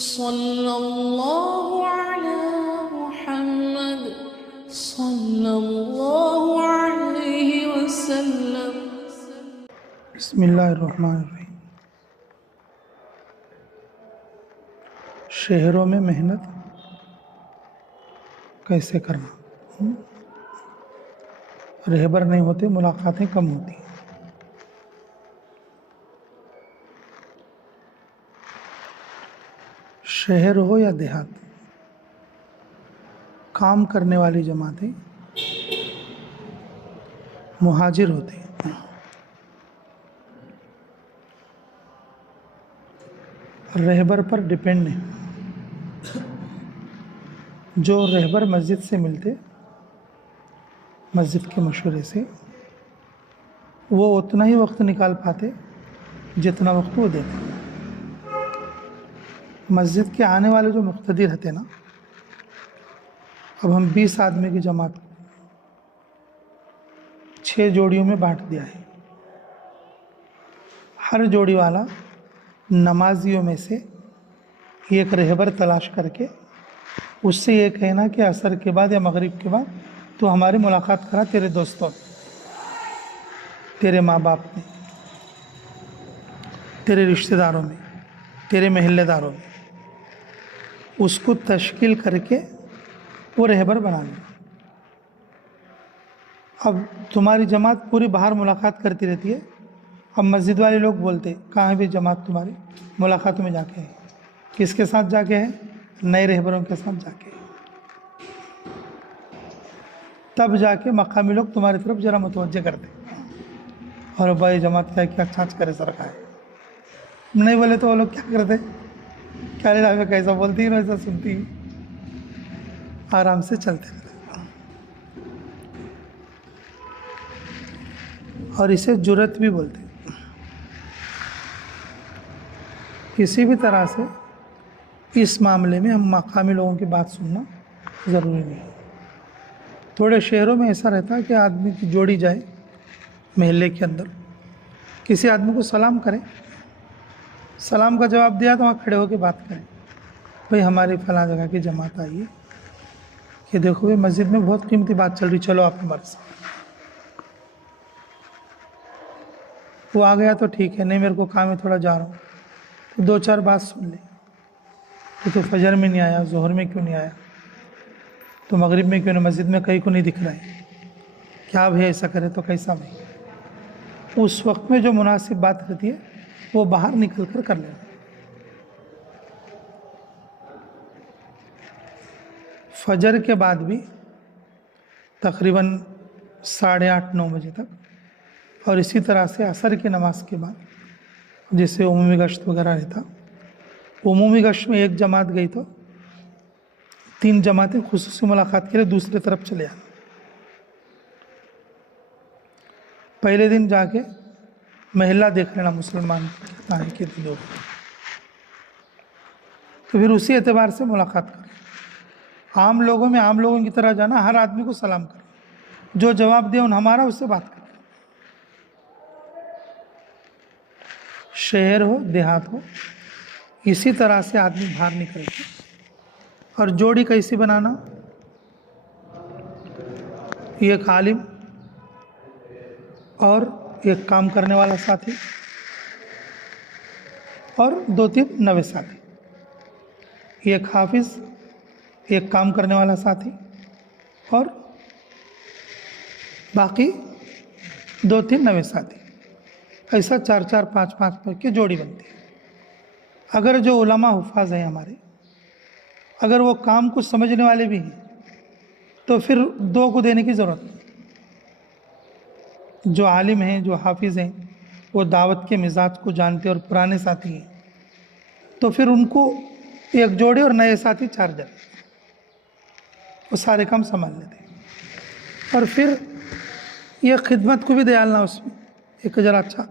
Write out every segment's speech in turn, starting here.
सल्लल्लाहु अला मुहम्मद सल्लल्लाहु अलैहि वसल्लम। बिस्मिल्लाहिर्रहमानिर्रहीम। शहरों में मेहनत कैसे करना। रहबर नहीं होते, मुलाकातें कम होती हैं। शहर हो या देहात, काम करने वाली जमातें मुहाजिर होते हैं। रहबर पर डिपेंड नहीं। जो रहबर मस्जिद से मिलते, मस्जिद के मशवरे से, वो उतना ही वक्त निकाल पाते जितना वक्त वो देते। मस्जिद के आने वाले जो मुक्तदी रहते ना, अब हम 20 आदमी की जमात 6 जोड़ियों में बांट दिया है। हर जोड़ी वाला नमाजियों में से एक रहबर तलाश करके उससे ये कहना कि असर के बाद या मगरिब के बाद तो हमारी मुलाकात करा तेरे दोस्तों, तेरे माँ बाप में, तेरे रिश्तेदारों में, तेरे महल्लेदारों में। उसको तश्कील करके वो रहबर बना लेना। अब तुम्हारी जमात पूरी बाहर मुलाकात करती रहती है। अब मस्जिद वाले लोग बोलते कहाँ है भी जमात तुम्हारी, मुलाकातों में जाके है। किसके साथ जाके है? नए रहबरों के साथ जाके। तब जाके मकामी लोग तुम्हारी तरफ ज़रा मुतवज्जे करते, और भाई जमात क्या छाछ करे सरखा है। नहीं बोले तो वो लोग क्या करते, क्या ले कैसा बोलती है वैसा सुनती है, आराम से चलते रहते। और इसे जुरत भी बोलते। किसी भी तरह से इस मामले में हम मकामी लोगों की बात सुनना ज़रूरी नहीं है। थोड़े शहरों में ऐसा रहता है कि आदमी की जोड़ी जाए महल्ले के अंदर, किसी आदमी को सलाम करें, सलाम का जवाब दिया तो वहाँ खड़े होकर बात करें, भाई हमारी फलां जगह की जमात आई है, कि देखो भाई मस्जिद में बहुत कीमती बात चल रही, चलो आप हमारे साथ। वो आ गया तो ठीक है, नहीं मेरे को काम है थोड़ा जा रहा हूँ, तो 2-4 बात सुन ले। तो फजर में नहीं आया, जोहर में क्यों नहीं आया, तो मगरिब में क्यों नहीं, मस्जिद में कहीं को नहीं दिख रहा है, क्या भाई ऐसा करे तो कैसा भाई। उस वक्त में जो मुनासिब बात रहती है वो बाहर निकल कर लेना। फजर के बाद भी तकरीबन 8:30-9 बजे तक, और इसी तरह से असर की नमाज के बाद, जैसे उमूमी गश्त वगैरह रहता, उमूमी गश्त में एक जमात गई तो 3 जमातें खुसूसी मुलाकात के लिए दूसरी तरफ चले आए। पहले दिन जाके महिला देख लेना मुसलमान कितना है कितने लोग, तो फिर उसी एतबार से मुलाकात करें। आम लोगों में आम लोगों की तरह जाना, हर आदमी को सलाम करें, जो जवाब दे उन हमारा उससे बात करें। शहर हो देहात हो, इसी तरह से आदमी बाहर निकलते। और जोड़ी कैसी बनाना, एक आलिम और एक काम करने वाला साथी, और 2-3 नवे साथी, एक हाफिज, एक काम करने वाला साथी, और बाकी 2-3 नवे साथी। ऐसा 4-4, 5-5 की जोड़ी बनती है। अगर जो उलमा हुफ़ाज़ हैं हमारे, अगर वो काम को समझने वाले भी हैं तो फिर 2 को देने की ज़रूरत नहीं। जो आलिम हैं, जो हाफिज़ हैं, वो दावत के मिजाज को जानते और पुराने साथी हैं, तो फिर उनको एक जोड़ी और नए साथी 4 जन, वो सारे काम संभाल लेते हैं। और फिर ये खिदमत को भी दयालना, उसमें एक ज़रा अच्छा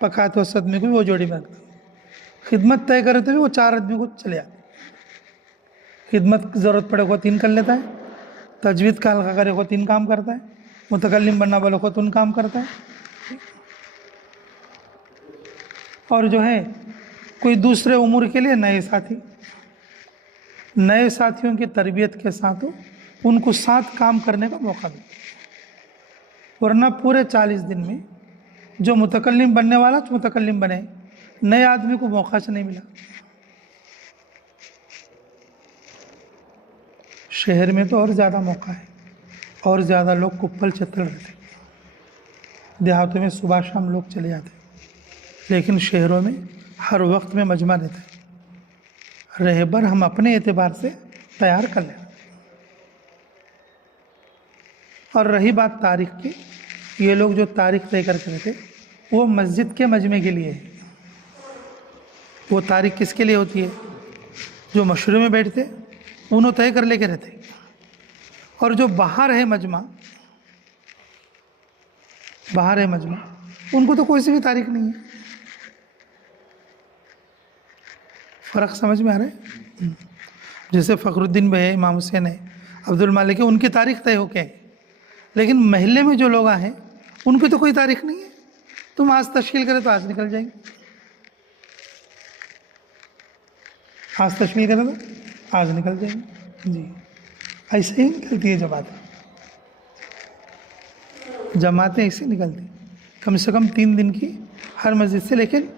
पकाए तो उस आदमी को भी वो जोड़ी में रखता है। खिदमत तय करे तो भी वो 4 आदमी को चले आते। खिदमत की ज़रूरत पड़े को 3 कर लेता है, तजवीद का हल्का करे को 3 काम करता है, मुतकल्लिम बनना बोले को 3 काम करता है। और जो है कोई दूसरे उम्र के लिए नए साथी, नए साथियों की तरबियत के साथ उनको साथ काम करने का मौका दो, वरना पूरे 40 दिन में जो मुतकल्लिम बनने वाला तो मुतकल्लिम बने, नए आदमी को मौका से नहीं मिला। शहर में तो और ज़्यादा मौका है, और ज़्यादा लोग कुप्पल चत्तल रहते, देहातों में सुबह शाम लोग चले जाते, लेकिन शहरों में हर वक्त में मजमा रहता है। रहबर हम अपने एतबार से तैयार कर लें। और रही बात तारीख की, ये लोग जो तारीख तय करके रहते वो मस्जिद के मजमे के लिए है। वो तारीख किसके लिए होती है? जो मशवरे में बैठते उन्होंने तय कर लेके रहते, और जो बाहर है मजमा, बाहर है मजमा, उनको तो कोई सी भी तारीख नहीं है। फ़र्क समझ में आ रहा है? जैसे फ़खरुद्दीन भाई है, इमाम हुसैन है, अब्दुल मालिक है, उनकी तारीख तय हो के है, लेकिन महल्ले में जो लोग हैं उनकी तो कोई तारीख नहीं है। तुम आज तश्कील करें तो आज निकल जाएंगे, आज तश्कील करें तो आज निकल जाएंगे। जी, ऐसे ही निकलती है जमातें ऐसे निकलती, कम से कम 3 दिन की हर मस्जिद से, लेकिन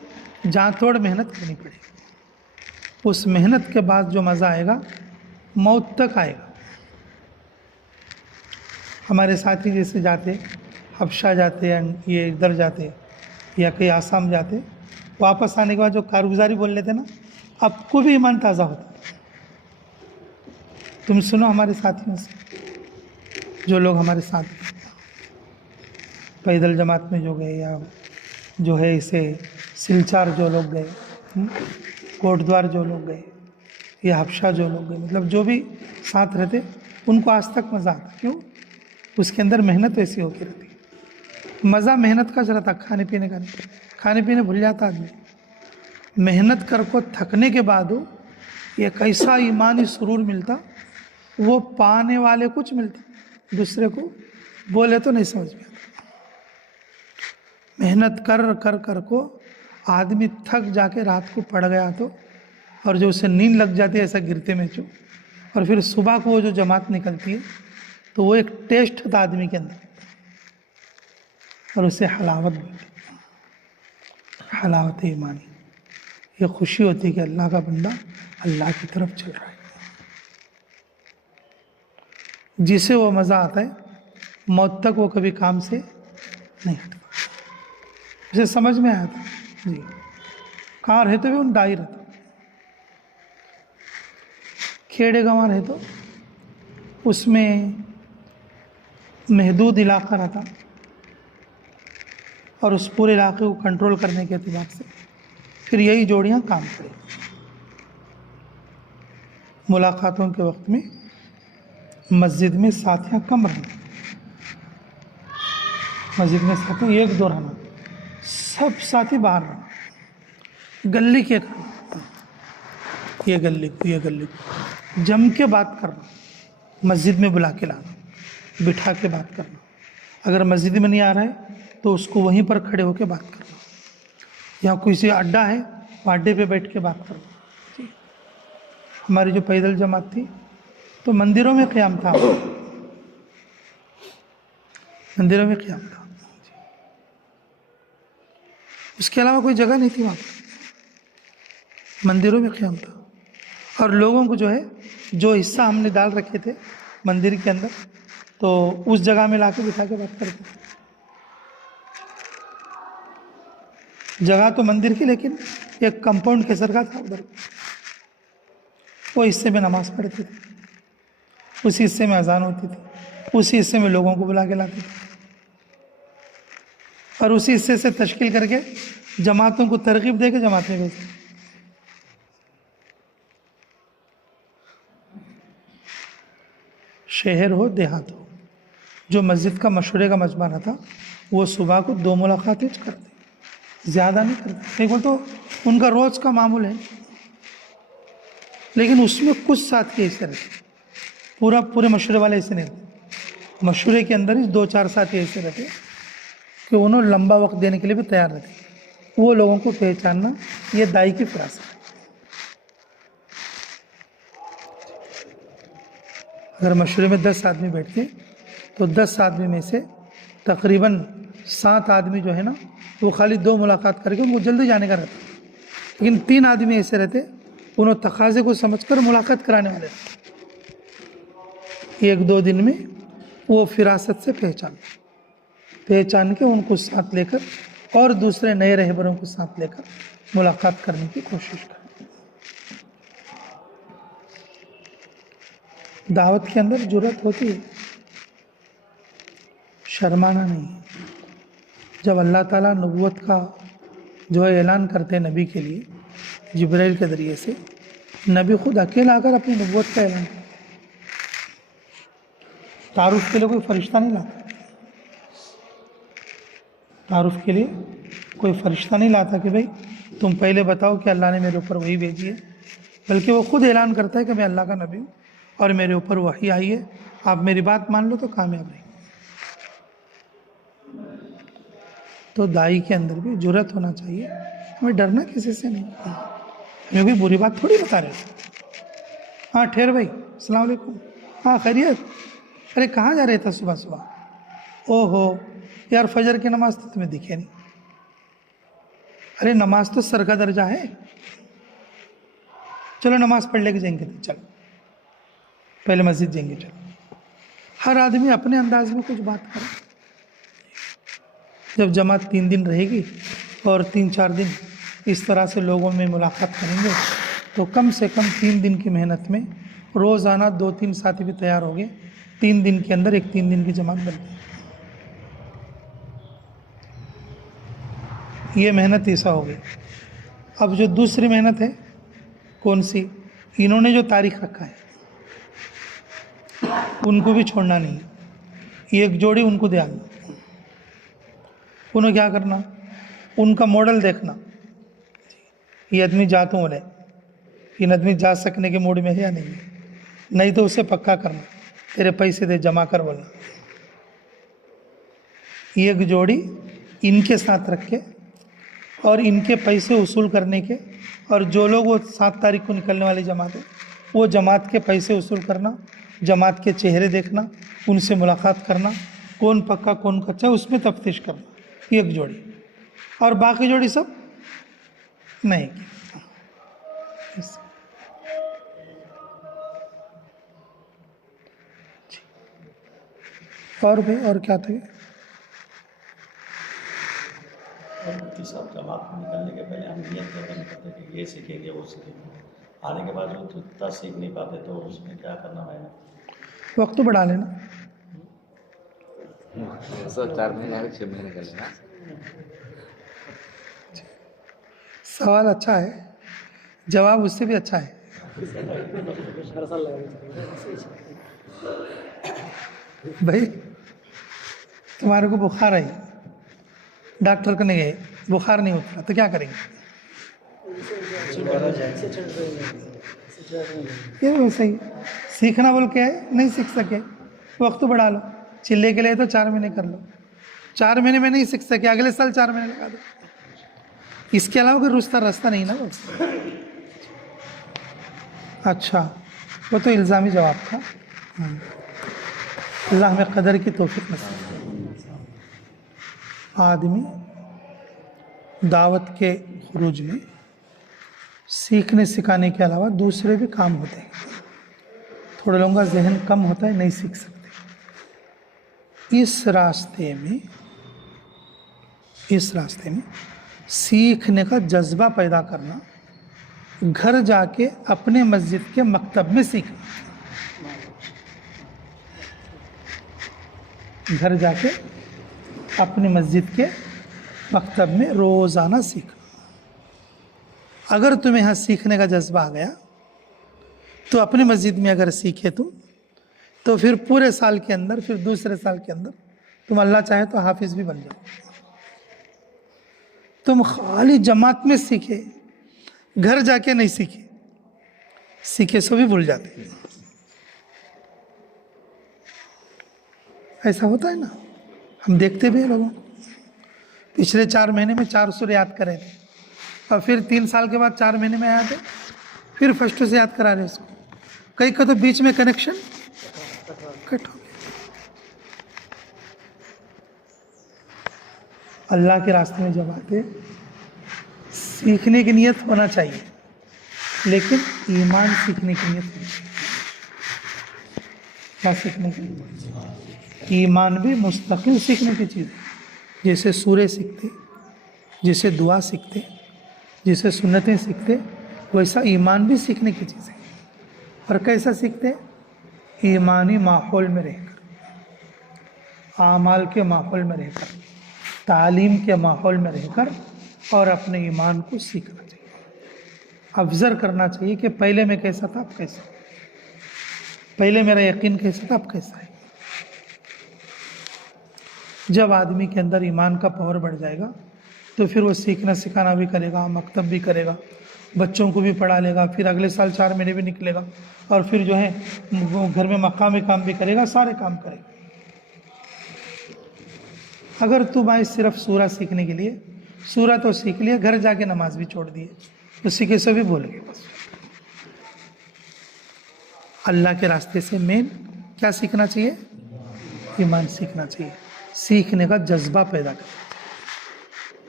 जहाँ तोड़ मेहनत करनी पड़ेगी। उस मेहनत के बाद जो मज़ा आएगा मौत तक आएगा। हमारे साथी जैसे जाते, हबशा जाते, ये इधर जाते या कहीं आसाम जाते, वापस आने के बाद जो कारगुजारी बोल लेते ना, आपको भी ईमान ताज़ा होता। तुम सुनो हमारे साथियों से, जो लोग हमारे साथ पैदल जमात में जो गए, या जो है इसे सिलचार जो लोग गए, कोटद्वार जो लोग गए, या हबशा जो लोग गए, मतलब जो भी साथ रहते उनको आज तक मज़ा आता। क्यों? उसके अंदर मेहनत ऐसी होती रहती है। मज़ा मेहनत का जरा था, खाने पीने का नहीं। खाने पीने भूल जाता आदमी, मेहनत कर को थकने के बाद ये कैसा ईमानी सुरूर मिलता, वो पाने वाले कुछ मिलता, दूसरे को बोले तो नहीं समझ में आता। मेहनत कर कर कर को आदमी थक जाके रात को पड़ गया तो, और जो उसे नींद लग जाती है ऐसा गिरते में चो, और फिर सुबह को वो जो जमात निकलती है तो वो एक टेस्ट था आदमी के अंदर, और उसे हलावत मिलती, हलावत ईमानी। ये खुशी होती है कि अल्लाह का बंदा अल्लाह की तरफ चल रहा है, जिसे वो मज़ा आता है मौत तक वो कभी काम से नहीं हटता। इसे समझ में आया था जी। कहाँ रहते हुए उन दाई रहता, खेड़े गाँव रहे तो उसमें महदूद इलाका रहता, और उस पूरे इलाके को कंट्रोल करने के अतबार से फिर यही जोड़ियाँ काम करें। मुलाकातों के वक्त में मस्जिद में साथियाँ कम रहना, मस्जिद में साथी 1-2 रहना, सब साथी बाहर रहना। गली के करना, ये गली को जम के बात करना, मस्जिद में बुला के लाना, बिठा के बात करना। अगर मस्जिद में नहीं आ रहा है तो उसको वहीं पर खड़े होकर बात करना, या कोई सी अड्डा है अड्डे पे बैठ के बात करना। हमारी जो पैदल जमात थी तो मंदिरों में क़याम था, मंदिरों में क़याम था, उसके अलावा कोई जगह नहीं थी वहाँ पर, मंदिरों में क़याम था। और लोगों को जो है, जो हिस्सा हमने डाल रखे थे मंदिर के अंदर, तो उस जगह में लाके बिठा के बात करते थे। जगह तो मंदिर की, लेकिन एक कंपाउंड केसर का था उधर, वो हिस्से में नमाज पढ़ते थे, उसी हिस्से में अजान होती थी, उसी हिस्से में लोगों को बुला के लाते थे, और उसी हिस्से से तश्कील करके जमातों को तरगीब दे के जमात में भेजते। शहर हो देहात हो, जो मस्जिद का मशवरे का मजमा रहता, वो सुबह को 2 मुलाकातें करते, ज़्यादा नहीं करते। एक तो उनका रोज़ का मामूल है, लेकिन उसमें कुछ साथी ऐसे रहते, पूरे मशवरे वाले ऐसे नहीं रहते। मशवरे के अंदर ही 2-4 साथी ऐसे रहते कि उन्होंने लंबा वक्त देने के लिए भी तैयार रहते। वो लोगों को पहचानना, ये दाई की फिरासत है। अगर मशवरे में 10 आदमी बैठते तो 10 आदमी में से तकरीबन 7 आदमी जो है ना, वो खाली 2 मुलाकात करके उनको जल्दी जाने का रहता, लेकिन 3 आदमी ऐसे रहते उन्होंने तकाजे को समझकर मुलाकात कराने वाले रहते। 1-2 दिन में वो फिरासत से पहचान के उनको साथ लेकर और दूसरे नए रहबरों को साथ लेकर मुलाकात करने की कोशिश करें। दावत के अंदर जुर्रत होती है, शर्माना नहीं है। जब अल्लाह ताला नबूवत का जो है ऐलान करते हैं नबी के लिए जिब्राइल के ज़रिए से, नबी खुद अकेला आकर अपनी नबूवत का ऐलान करते, तारुफ के लिए कोई फरिश्ता नहीं लाता, तारुफ के लिए कोई फरिश्ता नहीं लाता कि भाई तुम पहले बताओ कि अल्लाह ने मेरे ऊपर वही भेजी है, बल्कि वो खुद ऐलान करता है कि मैं अल्लाह का नबी हूँ और मेरे ऊपर वही आई है, आप मेरी बात मान लो तो कामयाब रहेंगे। तो दाई के अंदर भी जुर्रत होना चाहिए, हमें डरना किसी से नहीं, हमें कोई बुरी बात थोड़ी बता रहे थे। हाँ ठहर भाई, अस्सलाम वालेकुम, हाँ खैरियत, अरे कहाँ जा रहे थे सुबह सुबह? ओहो यार फजर की नमाज तो तुम्हें दिखे नहीं। अरे नमाज तो सर का दर्जा है, चलो नमाज पढ़ लेके जाएंगे, तो चलो पहले मस्जिद जाएंगे, चलो। हर आदमी अपने अंदाज में कुछ बात करे। जब जमात 3 दिन रहेगी और 3-4 दिन इस तरह से लोगों में मुलाकात करेंगे, तो कम से कम 3 दिन की मेहनत में रोज़ाना 2-3 साथी भी तैयार हो गए, 3 दिन के अंदर एक 3 दिन की जमात बन गई। ये मेहनत ऐसा हो गई। अब जो दूसरी मेहनत है, कौन सी? इन्होंने जो तारीख रखा है उनको भी छोड़ना नहीं, एक जोड़ी उनको दे आना। उन्हें क्या करना? उनका मॉडल देखना, ये आदमी जा तो बोले, इन आदमी जा सकने के मूड में है या नहीं है, नहीं तो उसे पक्का करना, तेरे पैसे दे जमा कर बोलना। एक जोड़ी इनके साथ रख के और इनके पैसे वसूल करने के, और जो लोग वो 7 तारीख को निकलने वाली जमात है, वो जमात के पैसे वसूल करना, जमात के चेहरे देखना, उनसे मुलाकात करना, कौन पक्का कौन कच्चा, उसमें तफ्तीश करना, एक जोड़ी। और बाकी जोड़ी सब नहीं की। और भाई और क्या था? और मुफ्ती साहब जमात में निकलने के पहले हम नियत करते थे कि ये सीखेंगे वो सीखेंगे, आने के बाद जो इतना सीख नहीं पाते तो उसमें क्या करना है? वक्त तो बढ़ा लेना, 4 महीने 6 महीने कर लेना। सवाल अच्छा है, जवाब उससे भी अच्छा है। भाई तुम्हारे को बुखार आई, डॉक्टर को नहीं गए, बुखार नहीं उतरा, तो क्या करेंगे? ये वैसे ही सीखना बोल के है, नहीं सीख सके, वक्त तो बढ़ा लो, चिल्ले के लिए तो 4 महीने कर लो, 4 महीने में नहीं सीख सके, अगले साल 4 महीने लगा दो, इसके अलावा कोई रास्ता नहीं ना बस। अच्छा वो तो इल्ज़ामी जवाब था। अल्लाह में कदर की तौफीक नसीब। आदमी दावत के खुरूज में सीखने सिखाने के अलावा दूसरे भी काम होते हैं। थोड़े लोगों का जहन कम होता है, नहीं सीख सकते। इस रास्ते में सीखने का जज्बा पैदा करना, घर जाके अपने मस्जिद के मकतब में सीखना, घर जाके अपने मस्जिद के मकतब में रोज़ाना सीखना। अगर तुम्हें यहाँ सीखने का जज्बा आ गया तो अपनी मस्जिद में अगर सीखे तुम, तो फिर पूरे साल के अंदर, फिर दूसरे साल के अंदर तुम अल्लाह चाहे तो हाफिज़ भी बन जाओ। तुम खाली जमात में सीखे, घर जाके नहीं सीखे सो भी भूल जाते हैं। ऐसा होता है ना, हम देखते भी हैं लोगों को। पिछले 4 महीने में 4 सूर याद करे थे, और फिर 3 साल के बाद 4 महीने में याद है, फिर फर्स्ट से याद करा रहे उसको। कई का तो बीच में कनेक्शन कट हो गया। अल्लाह के रास्ते में जब आते, सीखने की नीयत होना चाहिए, लेकिन ईमान सीखने की नीयत होनी चाहिए। क्या सीखने की? ईमान भी मुस्तकिल सीखने की चीज़ है। जैसे सूरे सीखते, जैसे दुआ सीखते, जैसे सुन्नतें सीखते, वैसा ईमान भी सीखने की चीज़ है। और कैसा सीखते? ईमानी माहौल में रहकर, आमाल के माहौल में रहकर, तालीम के माहौल में रहकर, और अपने ईमान को सीखना चाहिए, ऑब्ज़र्व करना चाहिए कि पहले मैं कैसा था, अब कैसा, पहले मेरा यकीन कैसा था, अब कैसा है। जब आदमी के अंदर ईमान का पावर बढ़ जाएगा तो फिर वो सीखना सिखाना भी करेगा, मकतब भी करेगा, बच्चों को भी पढ़ा लेगा, फिर अगले साल 4 महीने भी निकलेगा, और फिर जो है वो घर में मकामी काम भी करेगा, सारे काम करेगा। अगर तू भाई सिर्फ सूरा सीखने के लिए, सूरा तो सीख लिया, घर जाके नमाज भी छोड़ दिए, तो सीखे से भी भूल गए। बस अल्लाह के रास्ते से मेन क्या सीखना चाहिए? ईमान सीखना चाहिए, सीखने का जज्बा पैदा करना चाहिए।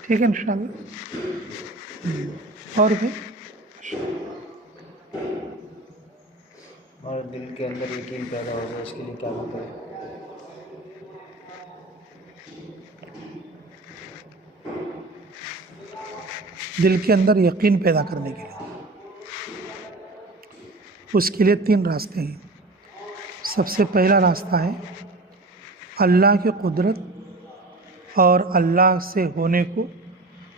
ठीक है इंशाअल्लाह। और भी और दिल के अंदर यकीन पैदा हो जाए, इसके लिए क्या करें? दिल के अंदर यकीन पैदा करने के लिए उसके लिए 3 रास्ते हैं। सबसे पहला रास्ता है अल्लाह की कुदरत और अल्लाह से होने को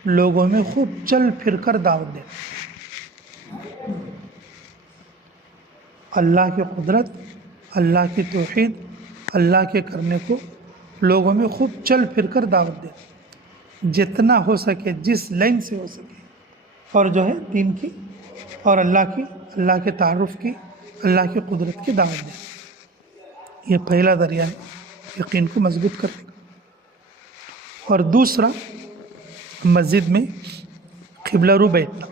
लोगों में खूब चल फिर कर दावत देना। अल्लाह की कुदरत, अल्लाह की तौहीद, अल्लाह के करने को लोगों में खूब चल फिर कर दावत देना, जितना हो सके, जिस लाइन से हो सके, और जो है दीन की और अल्लाह की, अल्लाह के तारुफ की, अल्लाह की कुदरत की दावत देना। ये पहला दरिया है यकीन को मजबूत करने का। और दूसरा, मस्जिद में क़िबला रू बैठना।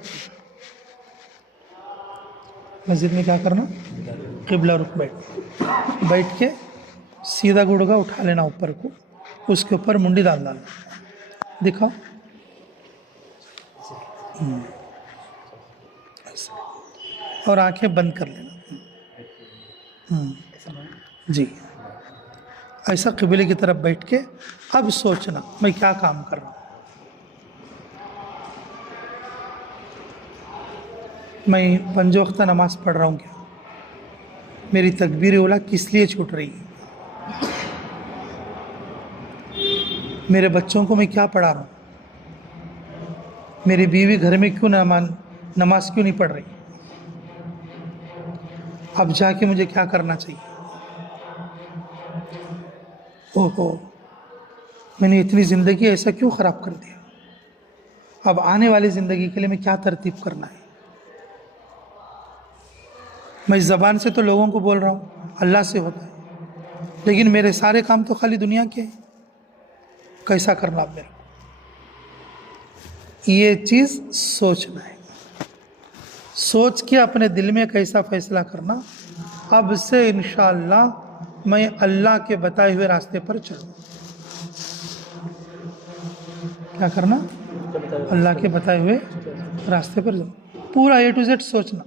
मस्जिद में क्या करना? क़िबला रुख बैठना। बैठ के सीधा गुड़गा उठा लेना ऊपर को, उसके ऊपर मुंडी डाल डालना। दिखाओ। ऐसा। और आंखें बंद कर लेना। जी, ऐसा क़िबले की तरफ बैठ के अब सोचना मैं क्या काम कर रहा हूँ, मैं 5 वक्त नमाज़ पढ़ रहा हूँ क्या, मेरी तकबीर उला किस लिए छूट रही है, मेरे बच्चों को मैं क्या पढ़ा रहा हूँ, मेरी बीवी घर में क्यों नमाज क्यों नहीं पढ़ रही, अब जाके मुझे क्या करना चाहिए। ओहो, मैंने इतनी ज़िंदगी ऐसा क्यों ख़राब कर दिया, अब आने वाली ज़िंदगी के लिए मैं क्या तरतीब करना है। मैं ज़बान से तो लोगों को बोल रहा हूँ अल्लाह से होता है, लेकिन मेरे सारे काम तो खाली दुनिया के हैं, कैसा करना अब मेरा। ये चीज़ सोचना है, सोच के अपने दिल में कैसा फ़ैसला करना, अब से इंशाअल्लाह मैं अल्लाह के बताए हुए रास्ते पर चलूँ। क्या करना? अल्लाह के बताए हुए रास्ते पर जाऊँ। पूरा A to Z सोचना,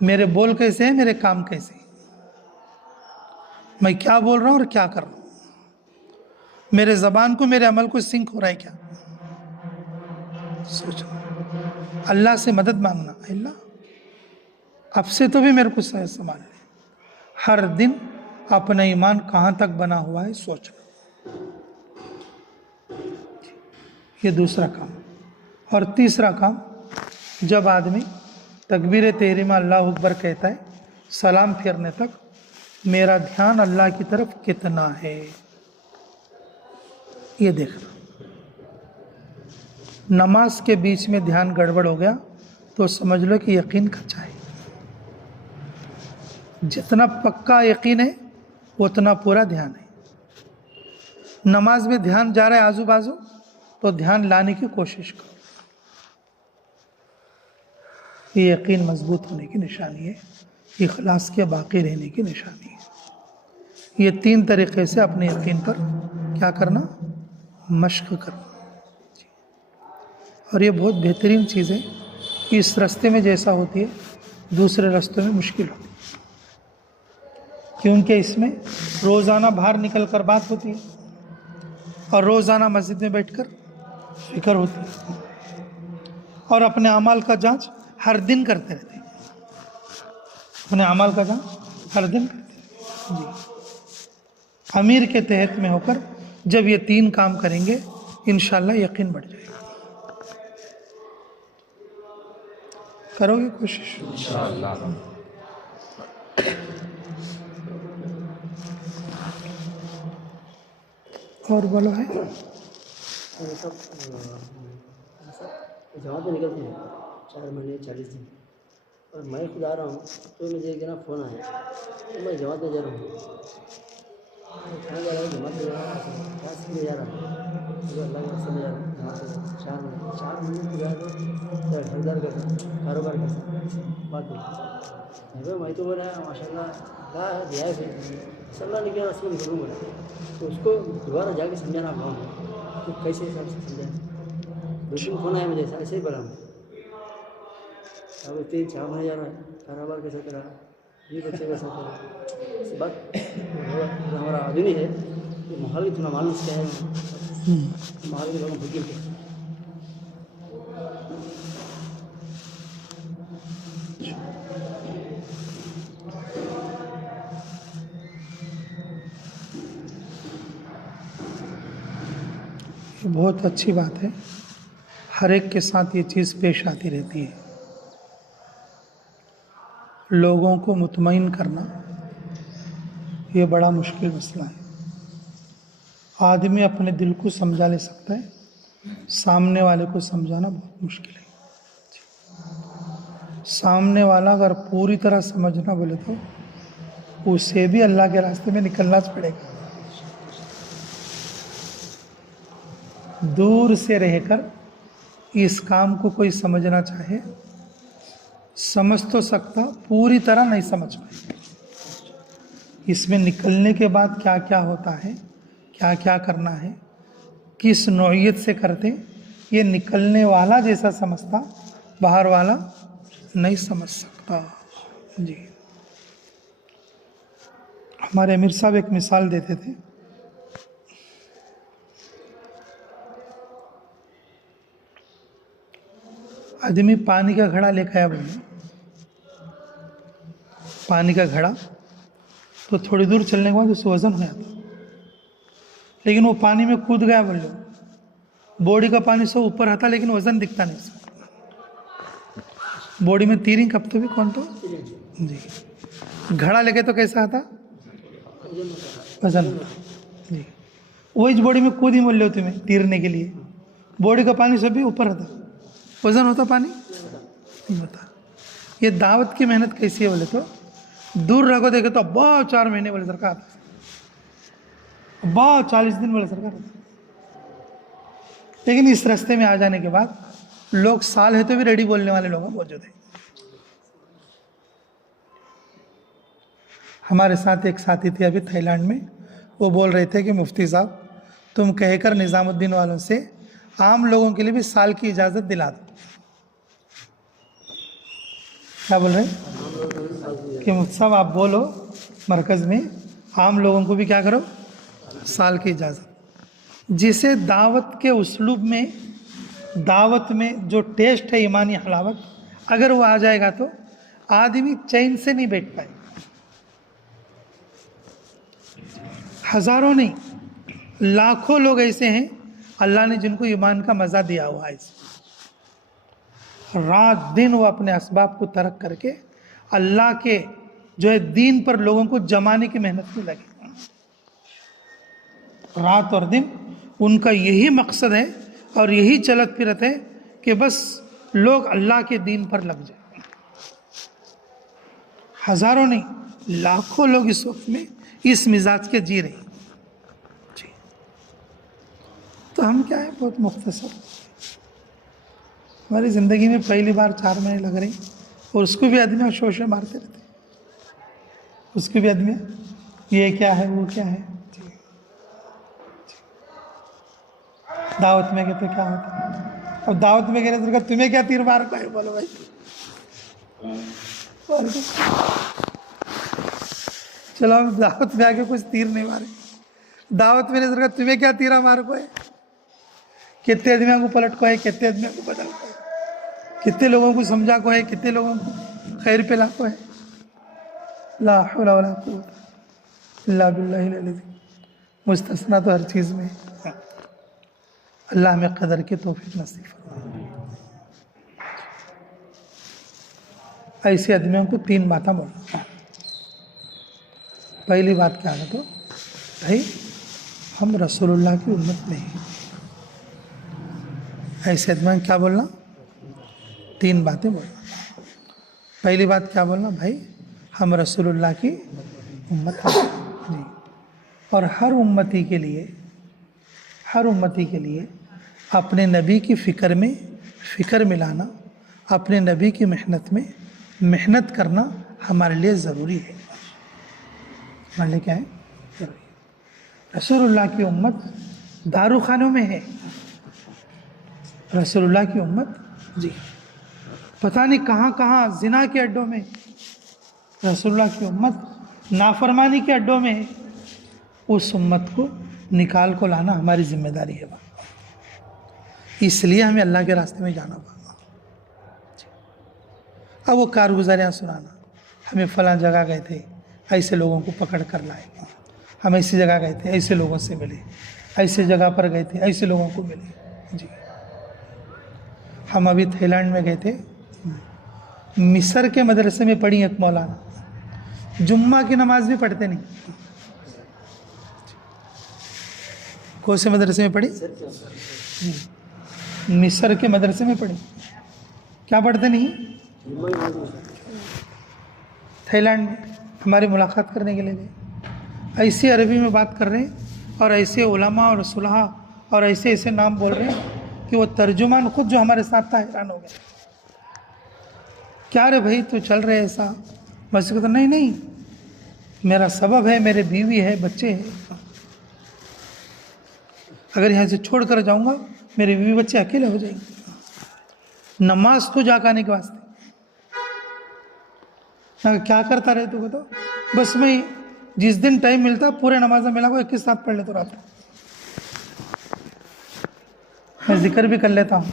मेरे बोल कैसे हैं, मेरे काम कैसे हैं, मैं क्या बोल रहा हूँ और क्या कर रहा हूँ, मेरे ज़बान को मेरे अमल को सिंक हो रहा है क्या, सोचना। अल्लाह से मदद मांगना, अल्लाह अब से तो भी मेरे को सही संभाल ले। हर दिन अपना ईमान कहाँ तक बना हुआ है सोचना, ये दूसरा काम। और तीसरा काम, जब आदमी तकबीर तहरीमा अल्लाह अकबर कहता है, सलाम फेरने तक मेरा ध्यान अल्लाह की तरफ कितना है, ये देखना। नमाज के बीच में ध्यान गड़बड़ हो गया तो समझ लो कि यकीन कच्चा है। जितना पक्का यकीन है उतना पूरा ध्यान है। नमाज में ध्यान जा रहा है आजू बाजू, तो ध्यान लाने की कोशिश करो। ये यकीन मजबूत होने की निशानी है, इखलास के बाकी रहने की निशानी है। ये 3 तरीक़े से अपने यकीन पर क्या करना, मश्क करना। और ये बहुत बेहतरीन चीज़ है। इस रास्ते में जैसा होती है दूसरे रास्तों में मुश्किल होती है, क्योंकि इसमें रोज़ाना बाहर निकल कर बात होती है और रोज़ाना मस्जिद में बैठकर फिक्र होती है और अपने अमाल का जांच हर दिन करते रहते हैं। अपने अमाल का जांच हर दिन करते रहते हैं जी। अमीर के तहत में होकर जब ये 3 काम करेंगे इंशाल्लाह यकीन बढ़ जाएगा। करोगे कोशिश इंशाअल्लाह। और बोलो है जहाँ पे निकलते हैं 4 महीने 40 दिन, और मैं खुद आ रहा हूँ तो मुझे एक ना फ़ोन आया तो मैं जमात में जा रहा हूँ, कहाँ जा रहा हूँ, जमात में जा रहा हूँ, क्लास में जा रहा हूँ, अल्लाह के रास्ते में जा रहा हूँ, जमात में 4 महीने खुद आया तो खरीदार कर कारोबार कर बात नहीं। मैं तो बोला माशाल्लाह क्या दिया है सल्ला निकला रस्म निकलूँगा, तो उसको दोबारा जाके समझाना गाँव में तो कैसे हिसाब से समझाए। 2-3 फ़ोन आया मुझे ऐसे ही बोला मैं, अब 3-4 महीने जा रहा है, कारोबार कैसे करा, ये बच्चे कैसा करा, इस बात जो हमारा आदमी है ये माहौल इतना मालूम क्या है, माहौल के लोगों को बहुत अच्छी बात है। हर एक के साथ ये चीज़ पेश आती रहती है। लोगों को मुतमईन करना ये बड़ा मुश्किल मसला है। आदमी अपने दिल को समझा ले सकता है, सामने वाले को समझाना बहुत मुश्किल है। सामने वाला अगर पूरी तरह समझना बोले तो उसे भी अल्लाह के रास्ते में निकलना पड़ेगा। दूर से रहकर इस काम को कोई समझना चाहे समझ तो सकता, पूरी तरह नहीं समझ पाए। इसमें निकलने के बाद क्या क्या होता है, क्या क्या करना है, किस नौइयत से करते, ये निकलने वाला जैसा समझता बाहर वाला नहीं समझ सकता जी। हमारे अमीर साहब एक मिसाल देते थे। आदमी पानी का घड़ा लेकर आया, बोले पानी का घड़ा, तो थोड़ी दूर चलने के बाद उससे वजन हो जाता, लेकिन वो पानी में कूद गया, बोले बॉडी का पानी सब ऊपर आता लेकिन वजन दिखता नहीं। बॉडी में 3 कपते भी कौन तो जी, घड़ा लेके तो कैसा आता, वजन जी। वही बॉडी में कूद ही बोल लो तुम्हें तीरने के लिए, बॉडी का पानी सब भी ऊपर आता, वजन होता पानी नहीं होता। ये दावत की मेहनत कैसी है बोले तो दूर रखो देखे तो बहुत 4 महीने बोले सरकार, बहुत 40 दिन बोले सरकार, लेकिन इस रास्ते में आ जाने के बाद लोग साल है तो भी रेडी बोलने वाले लोग मौजूद हैं। हमारे साथ एक साथी थे अभी थाईलैंड में, वो बोल रहे थे कि मुफ्ती साहब तुम कहकर निज़ामुद्दीन वालों से आम लोगों के लिए भी साल की इजाज़त दिला दो। क्या बोल रहे हैं कि मुफ्ती साहब आप बोलो मरकज़ में आम लोगों को भी क्या करो, साल की इजाज़त। जिसे दावत के उसलूब में, दावत में जो टेस्ट है ईमानी हलावत, अगर वो आ जाएगा तो आदमी चैन से नहीं बैठ पाए। हज़ारों नहीं लाखों लोग ऐसे हैं अल्लाह ने जिनको ईमान का मज़ा दिया हुआ है। रात दिन वो अपने असबाब को तर्क करके अल्लाह के जो है दीन पर लोगों को जमाने की मेहनत में लगे। रात और दिन उनका यही मकसद है और यही चलत फिरत है कि बस लोग अल्लाह के दीन पर लग जाए। हज़ारों नहीं लाखों लोग इस वक्त में इस मिजाज के जी रहे हैं। तो हम क्या है, बहुत मुख्तसर। हमारी ज़िंदगी में पहली बार 4 महीने लग रही, और उसको भी आदमी शोशे मारते रहते, उसको भी आदमी ये क्या है वो क्या है। दावत में कहते क्या होता है, अब दावत में कहने से तुम्हें क्या तीर मार पाए, बोलो भाई। चलो हम दावत में आके कुछ तीर नहीं मारे, दावत में नहीं तुम्हें क्या तीरा मार को है। कितने आदमियों को पलट को है, कितने आदमियों को बदल को है, कितने लोगों को समझा को है, कितने लोगों को खैर पे ला को है। ला हौला वला कुव्वता इल्ला बिल्लाहिल अज़ीम। मुस्तस्ना तो हर चीज़ में है। अल्लाह में कदर के तौफीक नसीब फरमाए। ऐसे आदमियों को 3 बातें बोलना। पहली बात क्या है, तो भाई हम रसूलुल्लाह की उम्मत में हैं। ऐसे आदमी क्या बोलना, 3 बातें बोलना। पहली बात क्या बोलना, भाई हम रसूलुल्लाह की उम्मत हैं जी। और हर उम्मती के लिए अपने नबी की फ़िक्र मिलाना, अपने नबी की मेहनत में मेहनत करना हमारे लिए ज़रूरी है। हमारे लिए क्या है, ज़रूरी है। रसूलुल्लाह की उम्मत दारूखानों में है, रसूलुल्लाह की उम्मत जी पता नहीं कहाँ कहाँ जिना के अड्डों में, रसूलुल्लाह की उम्मत नाफरमानी के अड्डों में है। उस उम्मत को निकाल को लाना हमारी जिम्मेदारी है। इसलिए हमें अल्लाह के रास्ते में जाना पड़ा। अब वो कारगुजारियाँ सुनाना, हमें फलां जगह गए थे, ऐसे लोगों को पकड़ कर लाए, हम ऐसी जगह गए थे, ऐसे लोगों से मिले, ऐसे जगह पर गए थे, ऐसे लोगों को मिले जी। हम अभी थाईलैंड में गए थे, मिस्र के मदरसे में पढ़ी एक मौलाना, जुम्मा की नमाज भी पढ़ते नहीं। कौन से मदरसे में पढ़ी, मिस्र के मदरसे में पढ़ी, क्या पढ़ते नहीं। थाईलैंड में हमारी मुलाकात करने के लिए गए, ऐसी अरबी में बात कर रहे हैं और ऐसे उलमा और सुलहा और ऐसे ऐसे नाम बोल रहे हैं कि वो तर्जुमान खुद जो हमारे साथ था हैरान हो गए। क्या रे भाई तू चल रहे ऐसा, बस तो नहीं मेरा सबब है, मेरे बीवी है, बच्चे हैं, अगर यहाँ से छोड़ कर जाऊँगा मेरे बीवी बच्चे अकेले हो जाएंगे, नमाज तो जा आने के वास्ते। क्या करता रहे तू बताओ, बस मैं जिस दिन टाइम मिलता पूरे नमाज मिला को 21 साथ पढ़ लेता रात में, मैं जिक्र भी कर लेता हूँ।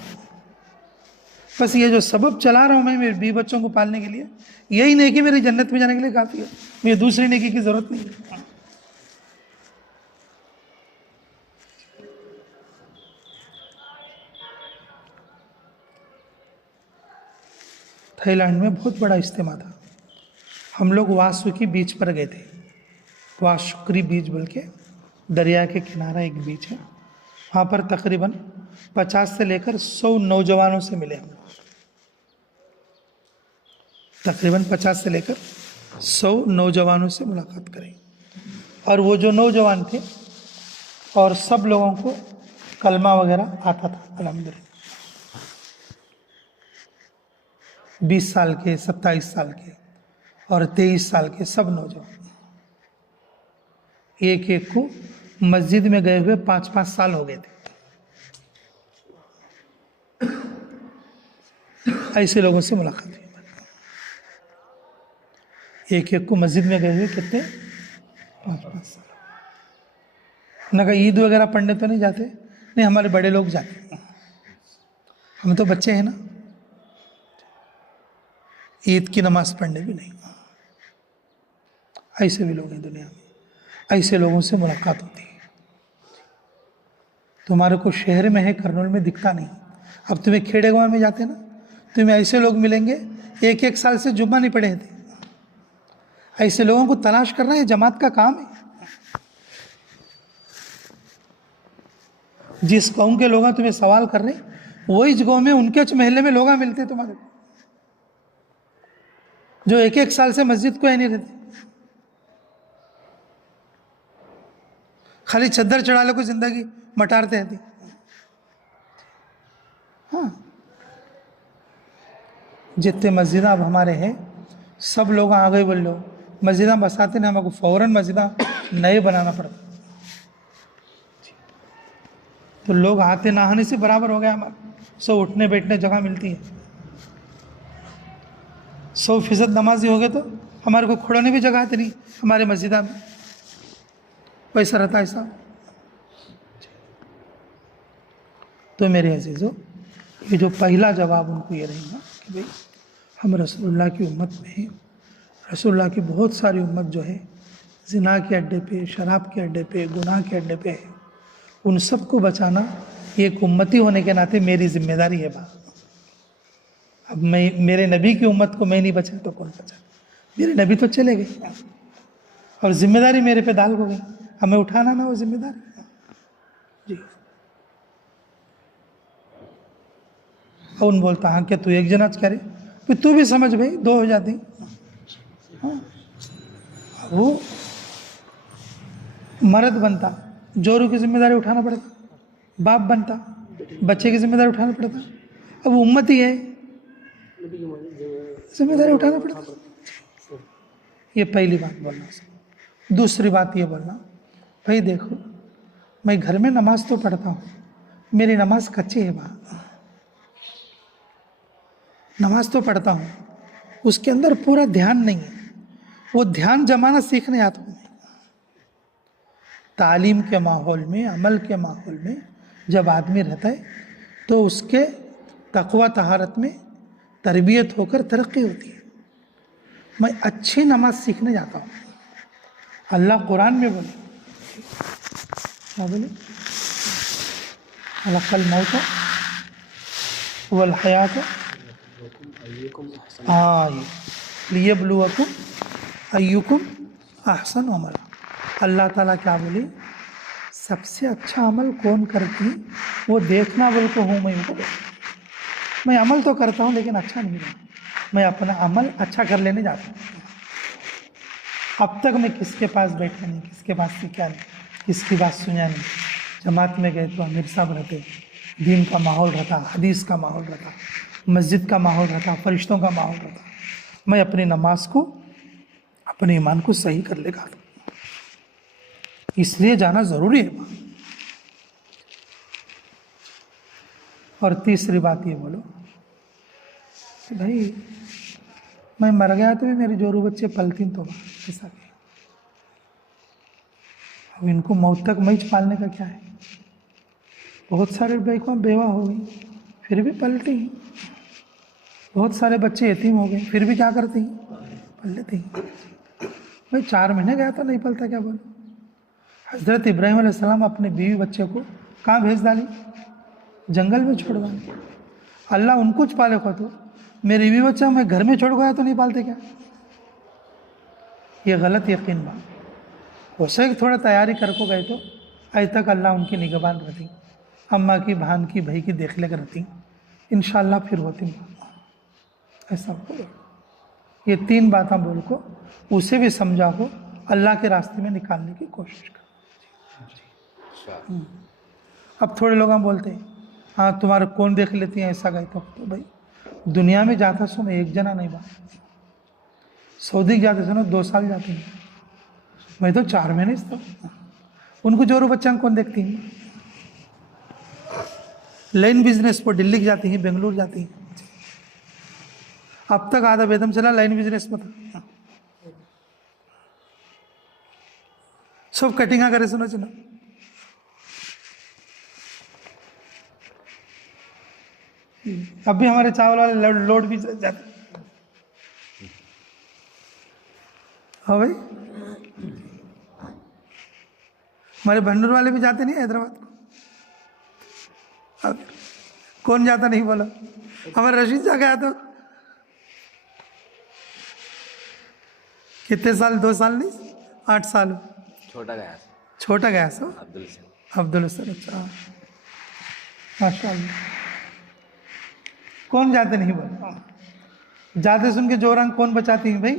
बस ये जो सबब चला रहा हूँ मैं मेरे बीवी बच्चों को पालने के लिए, यही नेकी मेरी जन्नत में जाने के लिए काफ़ी है, मुझे दूसरी नेकी की ज़रूरत नहीं है। थाईलैंड में बहुत बड़ा इज्तिमा था। हम लोग वासुकी बीच पर गए थे, वासुकी बीच बोल के दरिया के किनारा एक बीच है, वहाँ पर तकरीबन 50 से लेकर 100 नौजवानों से मिले हम लोग। तकरीबन 50 से लेकर 100 नौजवानों से मुलाकात करें, और वो जो नौजवान थे और सब लोगों को कलमा वगैरह आता था अल्हम्दुलिल्लाह। 20 साल के, 27 साल के और 23 साल के सब नौजवान, एक एक को मस्जिद में गए हुए 5-5 साल हो गए थे। ऐसे लोगों से मुलाकात हुई, एक एक को मस्जिद में गए हुए कितने 5-5 साल। ना कहा ईद वगैरह पढ़ने तो नहीं जाते, नहीं हमारे बड़े लोग जाते, हम तो बच्चे हैं ना, ईद की नमाज पढ़ने भी नहीं। ऐसे भी लोग हैं दुनिया में, ऐसे लोगों से मुलाकात होती है। तुम्हारे को शहर में है, करनूल में दिखता नहीं। अब तुम्हें खेड़े गाँव में जाते ना, तुम्हें ऐसे लोग मिलेंगे 1-1 साल से जुम्मा नहीं पढ़े थे। ऐसे लोगों को तलाश करना है जमात का काम है। जिस कौम के लोग तुम्हें सवाल कर रहे वही गाँव में उनके महल्ले में लोग मिलते तुम्हारे को, जो 1-1 साल से मस्जिद को ही नहीं रहते, खाली चद्दर चढ़ा लो को जिंदगी मटारते रहती। जितने मस्जिद अब हमारे हैं सब लोग आ गए बोल लो मस्जिद बसाते ना हमको फ़ौरन मस्जिद नए बनाना पड़ता तो लोग आते नहाने से बराबर हो गया हमारा सब उठने बैठने जगह मिलती है 100% नमाजी हो गए तो हमारे को खोड़ने भी जगह आती नहीं हमारे मस्जिद में वैसा रहता है ऐसा। तो मेरे अजीज़ों ये जो पहला जवाब उनको ये रहेगा कि भाई हम रसूलुल्लाह की उम्मत में हैं, रसूलुल्लाह की बहुत सारी उम्मत जो है ज़िना के अड्डे पे, शराब के अड्डे पे, गुनाह के अड्डे पे है, उन सबको बचाना एक उम्मती होने के नाते मेरी जिम्मेदारी है बा। अब मैं मेरे नबी की उम्मत को मैं नहीं बचा तो कौन बचा? मेरे नबी तो चले गए और जिम्मेदारी मेरे पे डाल हो गई, हमें उठाना ना वो जिम्मेदारी जी। उन बोलता हाँ क्या तू एक जनाज करे फिर तू भी समझ भाई 2 हो जाती। हाँ वो मर्द बनता जोरू की जिम्मेदारी उठाना पड़ता, बाप बनता बच्चे की जिम्मेदारी उठाना पड़ता, अब उम्मत ही है जिम्मेदारी उठाना पड़ता। ये पहली बात बोलना। दूसरी बात ये बोलना भाई देखो मैं घर में नमाज तो पढ़ता हूँ, मेरी नमाज कच्ची है बा, नमाज तो पढ़ता हूँ उसके अंदर पूरा ध्यान नहीं है, वो ध्यान जमाना सीखने आता हूँ। तालीम के माहौल में, अमल के माहौल में जब आदमी रहता है तो उसके तकवा तहारत में तरबियत होकर तरक्की होती है। मैं अच्छी नमाज सीखने जाता हूँ। अल्लाह कुरान में बोले क्या बोले खलक़ल मौत वल हयात लियब्लुवकुम अय्युकुम अहसनु अमला। अल्लाह ताला क्या बोले सबसे अच्छा अमल कौन करती वो देखना बोल को हूँ मैं अमल तो करता हूँ लेकिन अच्छा नहीं है, मैं अपना अमल अच्छा कर लेने जाता हूँ। अब तक मैं किसके पास बैठा नहीं, किसके पास सीखा नहीं, किसकी बात सुना नहीं। जमात में गए तो अमीर साहब रहते, दीन का माहौल रहता, हदीस का माहौल रहता, मस्जिद का माहौल रहता, फरिश्तों का माहौल रहता। मैं अपनी नमाज को, अपने ईमान को सही कर लेगा, इसलिए जाना ज़रूरी है। और तीसरी बात ये बोलो कि भाई मैं मर गया तो भी मेरे जोरू बच्चे पलती तो ऐसा क्या, अब इनको मौत तक मैच पालने का क्या है। बहुत सारे बेवा बेवा हो गई फिर भी पलती, बहुत सारे बच्चे यतीम हो गए फिर भी क्या करती पल लेती। भाई 4 महीने गया तो नहीं पलता क्या बोलो। हज़रत इब्राहीम अलैहिस्सलाम अपने बीवी बच्चे को कहाँ भेज डाली, जंगल में छोड़ डाली। अल्लाह उनको पाले को तो मेरी बीवी बच्चा मैं घर में छोड़ गया तो नहीं पालते क्या। ये गलत यकीन बा। हो सके थोड़ा तैयारी कर को गए तो आज तक अल्लाह उनकी निगहबान रहती, अम्मा की भान की भाई की देख लेकर रहती, इंशाअल्लाह फिर होती। ऐसा बोलो, ये 3 बातें बोल को उसे भी समझा को अल्लाह के रास्ते में निकालने की कोशिश कर। अब थोड़े लोग हम बोलते हैं हाँ तुम्हारा कौन देख लेती हैं ऐसा गए तो भाई दुनिया में जाता सुनो एक जना नहीं बात, सऊदी जाते सुनो 2 साल जाती हैं, मैं तो 4 महीने था। उनको जोरू बच्चा कौन देखती हैं। लाइन बिजनेस पर दिल्ली जाती हैं, बेंगलुरु जाती हैं। अब तक आधा बेदम चला लाइन बिजनेस में था, सब कटिंगा करे सुनो चुना। अब भी हमारे चावल वाले लोड भी जाते। हाँ भाई हमारे भंडूर वाले भी जाते नहीं हैदराबाद को। अब कौन जाता नहीं बोला, हमारे रशीद जा गया तो कितने साल, 2 साल नहीं 8 साल। छोटा गया सो अब्दुल हसन। अच्छा माशाअल्लाह। कौन जाते नहीं बोला, जाते सुन के जोरान कौन बचाती हैं भाई,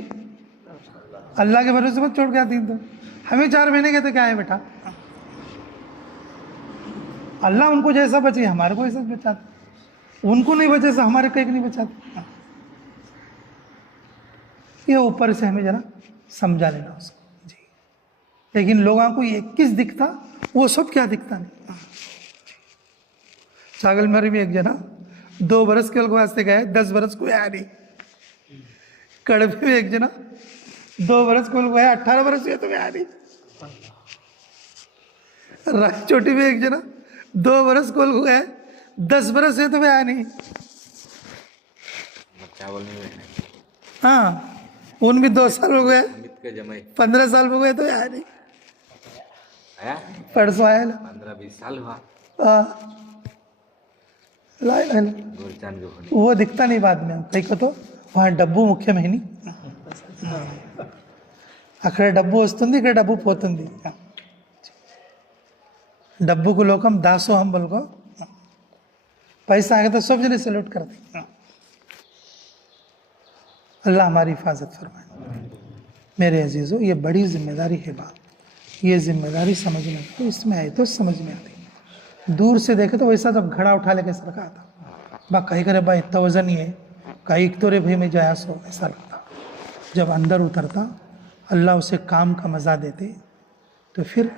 अल्लाह के भरोसे मत छोड़ के आती हैं। तो हमें 4 महीने के तो क्या है बेटा, अल्लाह उनको जैसा बचे हमारे को ऐसा बचाते, उनको नहीं बचे हमारे कहीं नहीं बचाते। ये ऊपर से हमें जरा समझा लेना उसको जी। लेकिन लोगों को ये किस दिखता, वो सब क्या दिखता नहीं। चागलमरी में एक जना 2 बरस के वास्ते गए, 10 बरस को आया नहीं। कड़बे में एक जना 2 बरस को गया, 18 बरस हुए तो आया नहीं। रायचोटी में एक जना 2 बरस को गया, 10 बरस हुए तो आया नहीं। हाँ, उन भी 2 साल हो गए, 15 साल हो गए तो आया नहीं। आया परसों आया 15-20 साल हुआ। वो दिखता नहीं बाद में कहीं को, तो वहाँ डब्बू मुख्य में नहीं, अखड़े डब्बू वस्तुंदी, इकडे डब्बू पोतुंदी। डब्बू को लोग हम दासो हम बोल को, पैसा आगे तो सब जने सैल्यूट कर दे। अल्लाह हमारी हिफाजत फरमाए। मेरे अजीज़ों, ये बड़ी जिम्मेदारी है बात, ये जिम्मेदारी समझ में तो इसमें आए तो समझ में आती। दूर से देखे तो वैसा जब घड़ा उठा लेके सरका आता, बा कहीं करे बा इतना वजन ही है, कहीं तो रे भाई में जाया सो, ऐसा लगता। जब अंदर उतरता, अल्लाह उसे काम का मज़ा देते, तो फिर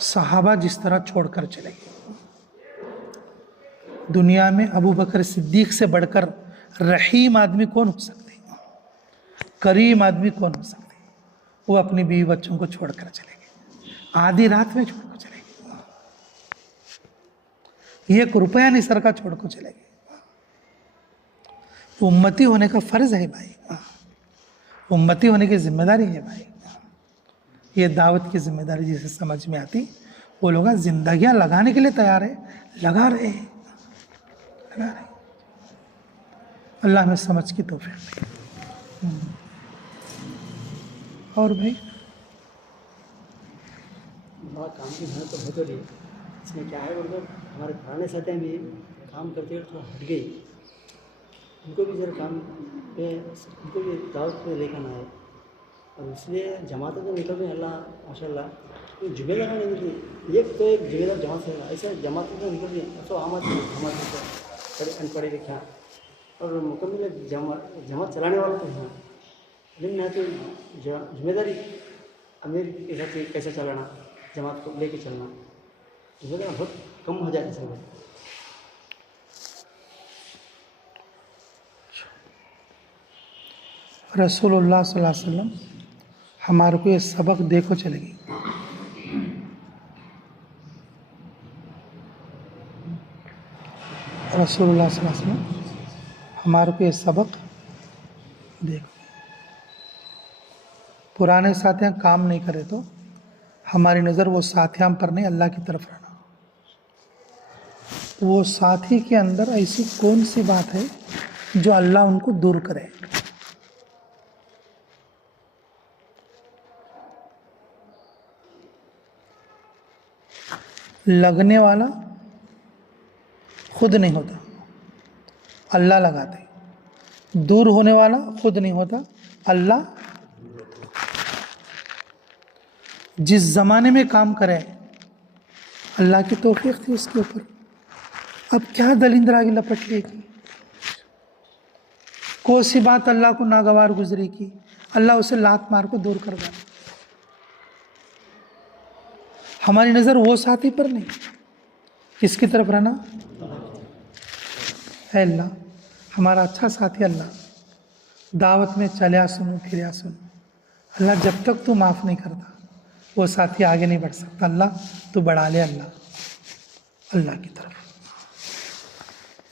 सहाबा जिस तरह छोड़कर चले गए। दुनिया में अबू बकर सिद्दीक से बढ़कर रहीम आदमी कौन हो सकते, करीम आदमी कौन हो सकते। वो अपनी बीवी बच्चों को छोड़कर चले गए, आधी रात में छोड़कर चले गए, 1 रुपया नहीं सर का छोड़कर चले गए। उम्मती होने का फर्ज है भाई, उम्मती होने की जिम्मेदारी है भाई। ये दावत की जिम्मेदारी जिसे समझ में आती, वो लोग जिंदगियां लगाने के लिए तैयार है, लगा रहे। अल्लाह में समझ की तौफीक दे। और भाई बड़ा काम की मेहनत तो हो तो रही है, इसमें क्या है मतलब हमारे पुराने साथी भी काम करते हुए थोड़ा हट गई, उनको भी जरा काम पे, उनको भी दावत पे लेकर आए। और इसलिए जमातें तो निकल गई अल्लाह माशाल्लाह, तो जिम्मेदार नहीं निकली, एक तो एक जिम्मेदार जमात से, ऐसा जमातें तो निकल गई। तो हमारे अनपढ़े लिखा और मुकम्मल जमात चलाने वाला तो हैं, लेकिन यहाँ तो जिम्मेदारी अमीर के साथ कैसे चलाना, जमात को लेके चलना, जिम्मेदारी बहुत कम हो जाती है सब। रसूलुल्लाह सल्लल्लाहु अलैहि वसल्लम हमारे को ये सबक देखो चलेगी। रसूलुल्लाह सल्लल्लाहु अलैहि वसल्लम हमारे को ये सबक देखो। पुराने साथियाँ काम नहीं करे तो हमारी नज़र वो साथियाँ पर नहीं, अल्लाह की तरफ रहना। वो साथी के अंदर ऐसी कौन सी बात है जो अल्लाह उनको दूर करे। लगने वाला खुद नहीं होता, अल्लाह लगाते। दूर होने वाला खुद नहीं होता, अल्लाह। जिस ज़माने में काम करे अल्लाह की तौफीक थी उसके ऊपर, अब क्या दलिंदर आगे लपट लेगी। कौन सी बात अल्लाह को नागवार गुजरी की, अल्लाह उसे लात मार को दूर कर डाले। हमारी नज़र वो साथी पर नहीं, किसकी तरफ रहना है। अल्लाह हमारा अच्छा साथी, अल्लाह दावत में चलिया सुनो फिरिया सुनो। अल्लाह जब तक तू माफ़ नहीं करता वो साथी आगे नहीं बढ़ सकता। अल्लाह तू बढ़ा ले। अल्लाह की तरफ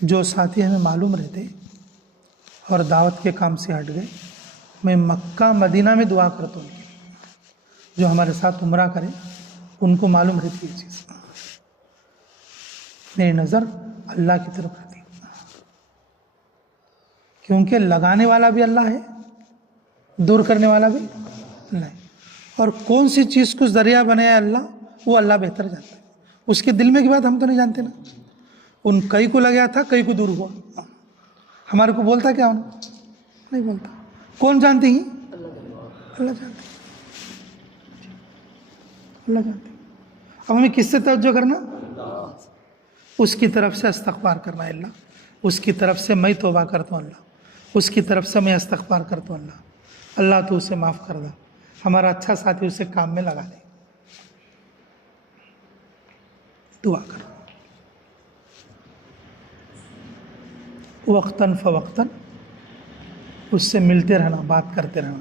जो साथी हमें मालूम रहते और दावत के काम से हट गए, मैं मक्का मदीना में दुआ करता हूँ जो हमारे साथ उम्रा करे, उनको मालूम रहती है चीज़। मेरी नज़र अल्लाह की तरफ रहती, क्योंकि लगाने वाला भी अल्लाह है, दूर करने वाला भी अल्लाह है। और कौन सी चीज़ को ज़रिया बनाया अल्लाह, वो अल्लाह बेहतर जानता है। उसके दिल में की बात हम तो नहीं जानते ना। उन कई को लगा था, कई को दूर हुआ, हमारे को बोलता क्या उन्होंने नहीं बोलता। कौन जानते ही, अल्लाह जानते, अल्लाह जानते। अब हमें किससे तवज्जो करना, उसकी तरफ से इस्तग़फ़ार करना है। अल्लाह उसकी तरफ से मैं तौबा करता हूँ, अल्लाह उसकी तरफ से मैं इस्तग़फ़ार करता हूँ। अल्लाह तो उसे माफ़ कर दे, हमारा अच्छा साथी उसे काम में लगा दे। दुआ करो। वक्तन फ़वक्तन उससे मिलते रहना, बात करते रहना,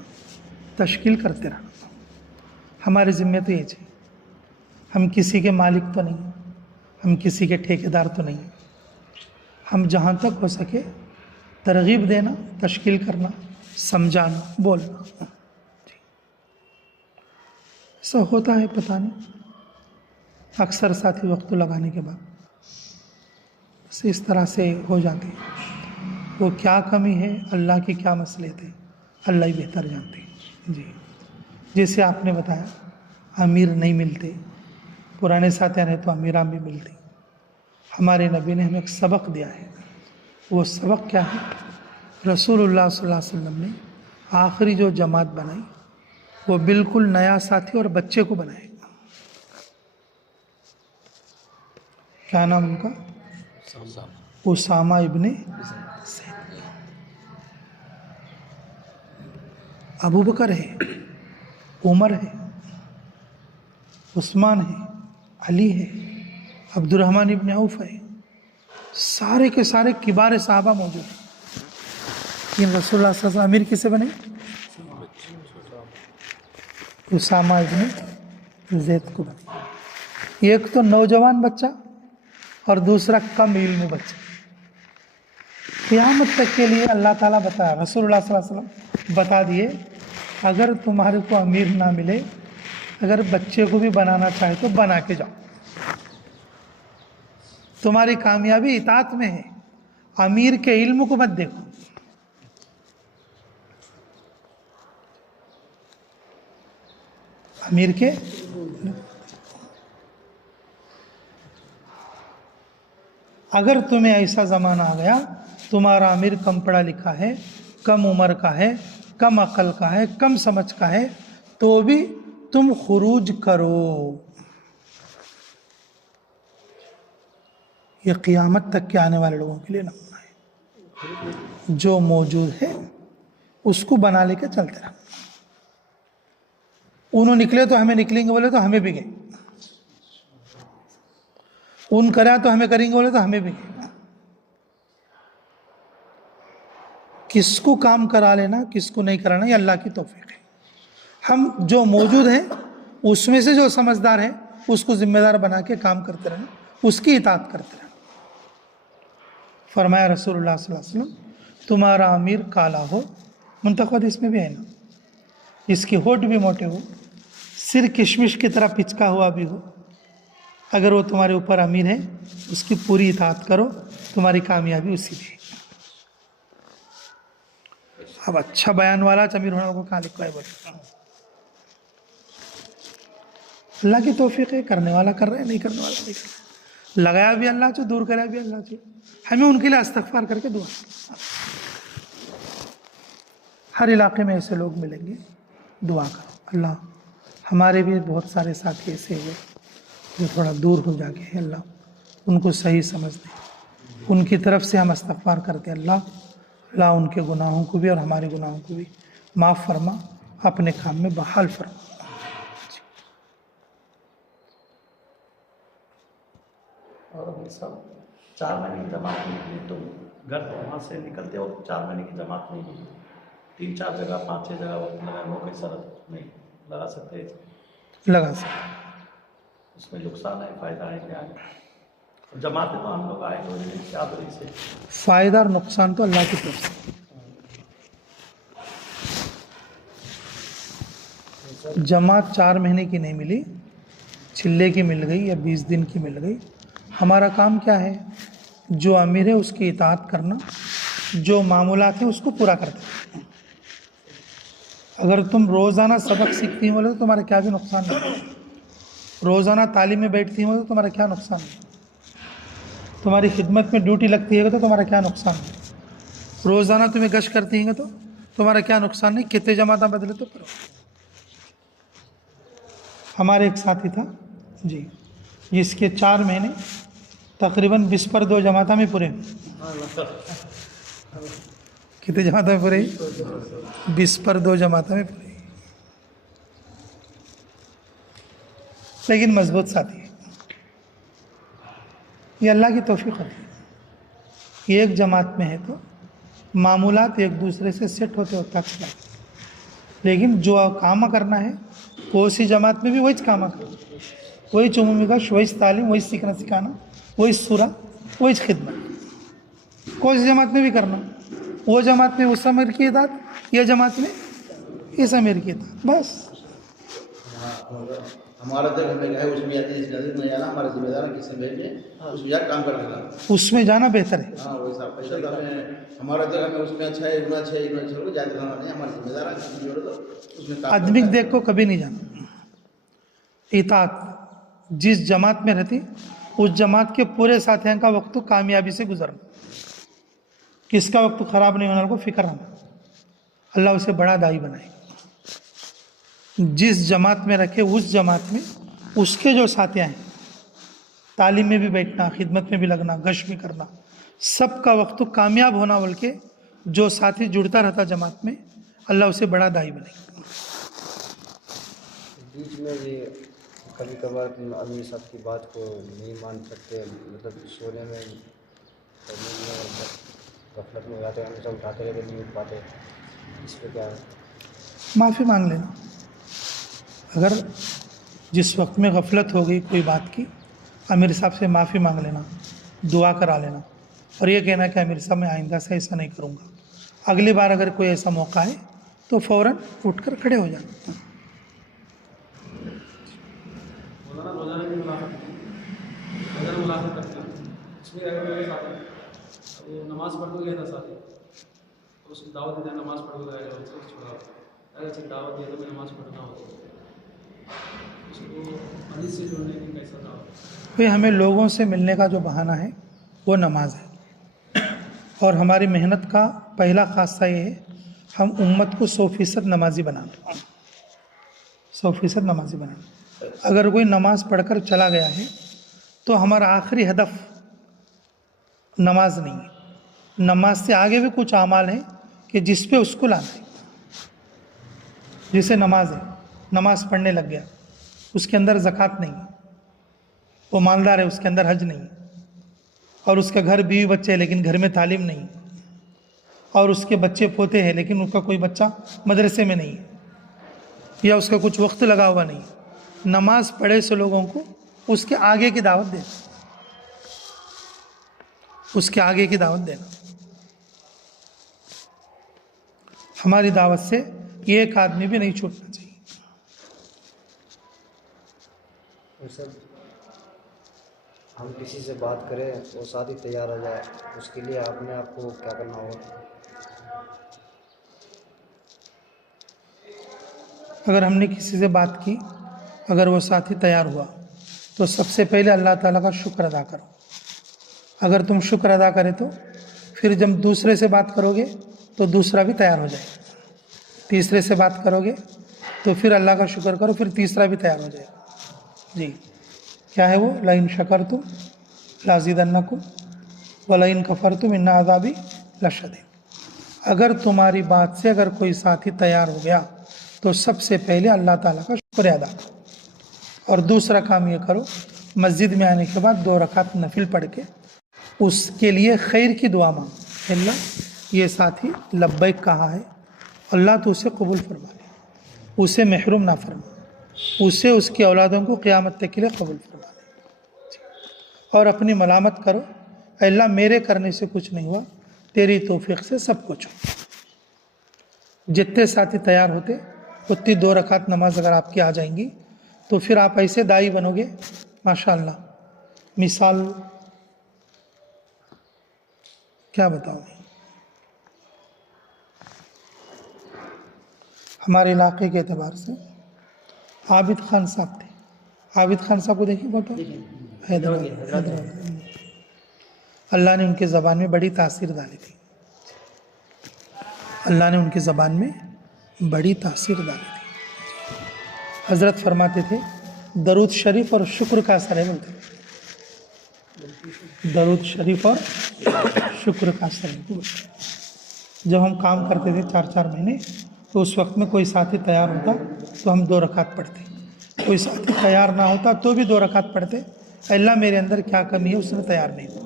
तश्कील करते रहना। हमारे ज़िम्मे तो ये चाहिए, हम किसी के मालिक तो नहीं हैं, हम किसी के ठेकेदार तो नहीं हैं। हम जहाँ तक हो सके तरगीब देना, तश्कील करना, समझाना, बोलना। ऐसा होता है पता नहीं, अक्सर साथी वक्त लगाने के बाद इस तरह से हो जाते हैं। वो क्या कमी है, अल्लाह की क्या मसले थे, अल्लाह ही बेहतर जानते हैं। जी, जैसे आपने बताया अमीर नहीं मिलते, पुराने साथी रहे तो अमीरां भी मिलती। हमारे नबी ने हमें एक सबक दिया है, वो सबक क्या है? रसूलुल्लाह सल्लल्लाहु अलैहि वसल्लम ने आखिरी जो जमात बनाई वो बिल्कुल नया साथी और बच्चे को बनाए। क्या नाम उनका? उसामा इब्ने ज़ैद। अबू बकर है, उमर है, उस्मान है, अली है, अब्दुर्रहमान इब्ने औफ है, सारे के सारे किबार सहाबा मौजूद हैं। लेकिन रसूलुल्लाह सल्लल्लाहु अलैहि वसल्लम अमीर किसे बने? उसामा इब्ने ज़ैद को बने। एक तो नौजवान बच्चा और दूसरा कम इल्म बच्चा। क़यामत तक के लिए अल्लाह ताला बताया, रसूलुल्लाह सल्लल्लाहु अलैहि वसल्लम बता दिए, अगर तुम्हारे को अमीर ना मिले, अगर बच्चे को भी बनाना चाहे तो बना के जाओ, तुम्हारी कामयाबी इताअत में है। अमीर के इल्म को मत देखो। अमीर के अगर तुम्हें ऐसा ज़माना आ गया, तुम्हारा अमीर कम पढ़ा लिखा है, कम उम्र का है, कम अकल का है, कम समझ का है, तो भी तुम खुरूज करो। ये क़यामत तक के आने वाले लोगों के लिए नमूना है। जो मौजूद है उसको बना लेके चलते रहो। उन्होंने निकले तो हमें निकलेंगे बोले तो हमें भी गए, उन करा तो हमें करेंगे बोले तो हमें भी गए। किसको काम करा लेना, किसको नहीं कराना, ये अल्लाह की तौफीक है। हम जो मौजूद हैं उसमें से जो समझदार है उसको जिम्मेदार बना के काम करते रहना, उसकी इताअत करते रहना। फरमाया रसूलुल्लाह सल्लल्लाहु अलैहि वसल्लम, तुम्हारा अमीर काला हो, मुंतखब इसमें भी है ना, इसके होठ भी मोटे हो, सिर किशमिश की तरह पिचका हुआ भी हो, अगर वो तुम्हारे ऊपर अमीर है उसकी पूरी इताअत करो, तुम्हारी कामयाबी उसी में है। अब अच्छा बयान वाला अमीर होने को कहाँ लिखा है? बोले अल्लाह की तौफीक है, करने वाला कर रहा है, नहीं करने वाला नहीं कर रहा। लगाया भी अल्लाह से, दूर कराया भी अल्लाह से। हमें उनके लिए इस्तग़फ़ार करके दुआ। हर इलाके में ऐसे लोग मिलेंगे, दुआ करो। अल्लाह हमारे भी बहुत सारे साथी ऐसे हुए जो थोड़ा दूर हो जाके हैं, अल्लाह उनको सही समझ दे। उनकी तरफ से हम इस्तग़फ़ार करते हैं, अल्लाह उनके गुनाहों को भी और हमारे गुनाहों को भी माफ़ फरमा, अपने काम में बहाल फरमा। और अपने सब 4 महीने की जमात निकली तो घर वहाँ से निकलते और 4 महीने की जमात नहीं मिली, 3-4 जगह 5-6 जगह वक्त लगा, वो कोई शरत नहीं लगा सकते? लगा सकते। उसमें नुकसान है, फ़ायदा है, क्या है? जमाते तो हम लोग आए तो चादरी से, फ़ायदा और नुकसान तो अल्लाह की तरफ से। जमात 4 महीने की नहीं मिली, चिल्ले की मिल गई या 20 दिन की मिल गई। हमारा काम क्या है? जो अमीर है उसकी इताअत करना, जो मामूलात हैं उसको पूरा करना। अगर तुम रोज़ाना सबक सीखती हो तो तुम्हारा क्या भी नुकसान नहीं, रोज़ाना तालीम में बैठती हो तो तुम्हारा क्या नुकसान नहीं, तुम्हारी खिदमत में ड्यूटी लगती है तो तुम्हारा क्या नुकसान नहीं, रोज़ाना तुम्हें गश करती हैं तो तुम्हारा क्या नुकसान नहीं। कितने जमाता बदले तो करो। हमारे एक साथी था जी, जिसके 4 महीने तकरीबन 20 पर 2 जमाता में पूरे। कितने जमातों में पूरे? 20 पर 2 जमातों में पूरे, लेकिन मजबूत साथी है। ये अल्लाह की तौफीक होती है। ये एक जमात में है तो मामूलात एक दूसरे से सेट होते होता चला, लेकिन जो काम करना है वो उसी जमात में भी वही काम करना, वही चुमूमी का वही तालीम, वही सीखना सिखाना, वही सूरा, वही खिदमत, कोई जमात में भी करना। वो जमात में उस अमीर की इताअत, ये जमात में इस अमीर की इताअत, बस। हमारा तो हमें क्या है उसमें नहीं जाना, हमारे जिम्मेदार किसी भेजने उसमें यार काम करने का, उसमें जाना बेहतर है। हाँ वैसा पैसा हमें हमारा तो हमें उसमें अच्छा है इतना अच्छा है इतना अच्छा जाते रहना नहीं, हमारे जिम्मेदार उसमें आदमी देख को कभी नहीं जाना। इताअत जिस जमात में रहती उस जमात के पूरे साथियों का वक्त कामयाबी से गुजरना, किसका वक्त ख़राब नहीं होने को फिक्र रहना, अल्लाह उसे बड़ा दाई बनाए। जिस जमात में रखे उस जमात में उसके जो साथियाँ हैं, तालीम में भी बैठना, खिदमत में भी लगना, गश भी करना, सबका वक्त कामयाब होना, बल्कि जो साथी जुड़ता रहता जमात में, अल्लाह उसे बड़ा दाई बनाए। बीच में ये कभी कभार अमीर साहब की बात को नहीं मान सकते, मतलब सोने में गफलत में जाते हैं, हमेशा उठाते रहते नहीं उठ पाते, इस पर क्या है? माफ़ी मांग लेना। अगर जिस वक्त में गफलत हो गई कोई बात की, अमीर साहब से माफ़ी मांग लेना, दुआ करा लेना, और ये कहना कि अमीर साहब मैं आइंदा से ऐसा नहीं करूँगा। अगली बार अगर कोई ऐसा मौका है तो फ़ौरन उठकर खड़े हो जाना। मुलाकात करते हैं, इसमें वो नमाज पढ़ के गया था साथी, तो उसको दावत देता नमाज पढ़ के गया, छोड़ा अगर दावत दिया तो मैं नमाज पढ़ना हो, उसको हदीस से जोड़ने की कैसा दावत? भाई हमें लोगों से मिलने का जो बहाना है वो नमाज है, और हमारी मेहनत का पहला खासा ये है हम उम्मत को 100% नमाजी बनाना, 100% नमाजी बनाना। अगर कोई नमाज पढ़कर चला गया है तो हमारा आखिरी हदफ नमाज नहीं है, नमाज से आगे भी कुछ आमाल हैं कि जिस पे उसको लाना है। जैसे नमाज है, नमाज पढ़ने लग गया, उसके अंदर ज़कात नहीं है, वो मालदार है, उसके अंदर हज नहीं है, और उसका घर बीवी बच्चे है लेकिन घर में तालीम नहीं है, और उसके बच्चे पोते हैं लेकिन उसका कोई बच्चा मदरसे में नहीं है, या उसका कुछ वक्त लगा हुआ नहीं है। नमाज पढ़े से लोगों को उसके आगे की दावत देना, उसके आगे की दावत देना। हमारी दावत से एक आदमी भी नहीं छूटना चाहिए। सर हम किसी से बात करें वो साथ ही तैयार हो जाए, उसके लिए अपने आप को क्या करना होगा? अगर हमने किसी से बात की, अगर वो साथी तैयार हुआ तो सबसे पहले अल्लाह ताला का शुक्र अदा करो। अगर तुम शुक्र अदा करें तो फिर जब दूसरे से बात करोगे तो दूसरा भी तैयार हो जाएगा, तीसरे से बात करोगे तो फिर अल्लाह का शुक्र करो, फिर तीसरा भी तैयार हो जाएगा। जी क्या है वो? लाइन शकरतुम लाज़िदन्नकुम व लाइन कफरतुम इन्ना अज़ाबी लशदीद। अगर तुम्हारी बात से अगर कोई साथी तैयार हो गया तो सबसे पहले अल्लाह ताला का शुक्र अदा करो, और दूसरा काम ये करो, मस्जिद में आने के बाद 2 रकात नफिल पढ़ के उसके लिए खैर की दुआ मांग, अल्लाह ये साथी लब्बैक कहा है, अल्लाह तो उसे कबूल फरमा ले, उसे महरूम ना फरमा, उसे उसकी औलादों को क़यामत तक के लिए कबूल फरमा ले। और अपनी मलामत करो, अल्लाह मेरे करने से कुछ नहीं हुआ, तेरी तौफीक से सब कुछ हो। जितने साथी तैयार होते उतनी 2 रकात नमाज अगर आपकी आ जाएंगी तो फिर आप ऐसे दाई बनोगे माशाअल्लाह। मिसाल क्या बताओगे, हमारे इलाके के एतबार से आबिद खान साहब थे। आबिद खान साहब को देखिए फोटो, हैदराबाद। अल्लाह ने उनके ज़बान में बड़ी तासीर डाली थी, अल्लाह ने उनकी ज़बान में बड़ी तासीर डाली थी। हज़रत फरमाते थे दरूद शरीफ और शुक्र का असर है, बोलते दरूद शरीफ और शुक्र का असर है। जब हम काम करते थे 4-4 महीने, तो उस वक्त में कोई साथी तैयार होता तो हम 2 रकात पढ़ते, कोई साथी तैयार ना होता तो भी 2 रकात पढ़ते। अल्लाह मेरे अंदर क्या कमी है उसमें तैयार नहीं था।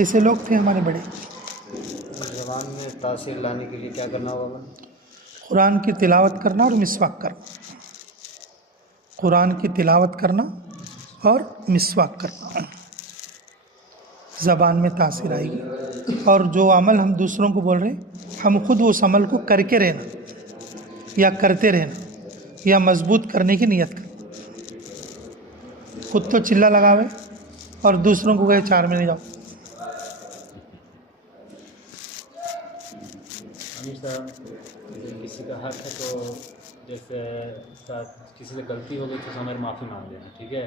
ऐसे लोग थे हमारे बड़े। ज़बान में तासीर लाने के लिए क्या करना होगा? कुरान की तिलावत करना और मिसवाक करना, कुरान की तिलावत करना और मिसवाक करना, ज़बान में तासीर आएगी। और जो अमल हम दूसरों को बोल रहे हैं, हम खुद उस अमल को करके रहना या करते रहना या मजबूत करने की नीयत करना। खुद तो चिल्ला लगावे और दूसरों को कहे 4 महीने जाओ। हमेशा किसी का हक है तो जैसे किसी से गलती हो गई तो हमारी माफ़ी मांग लेना, ठीक है।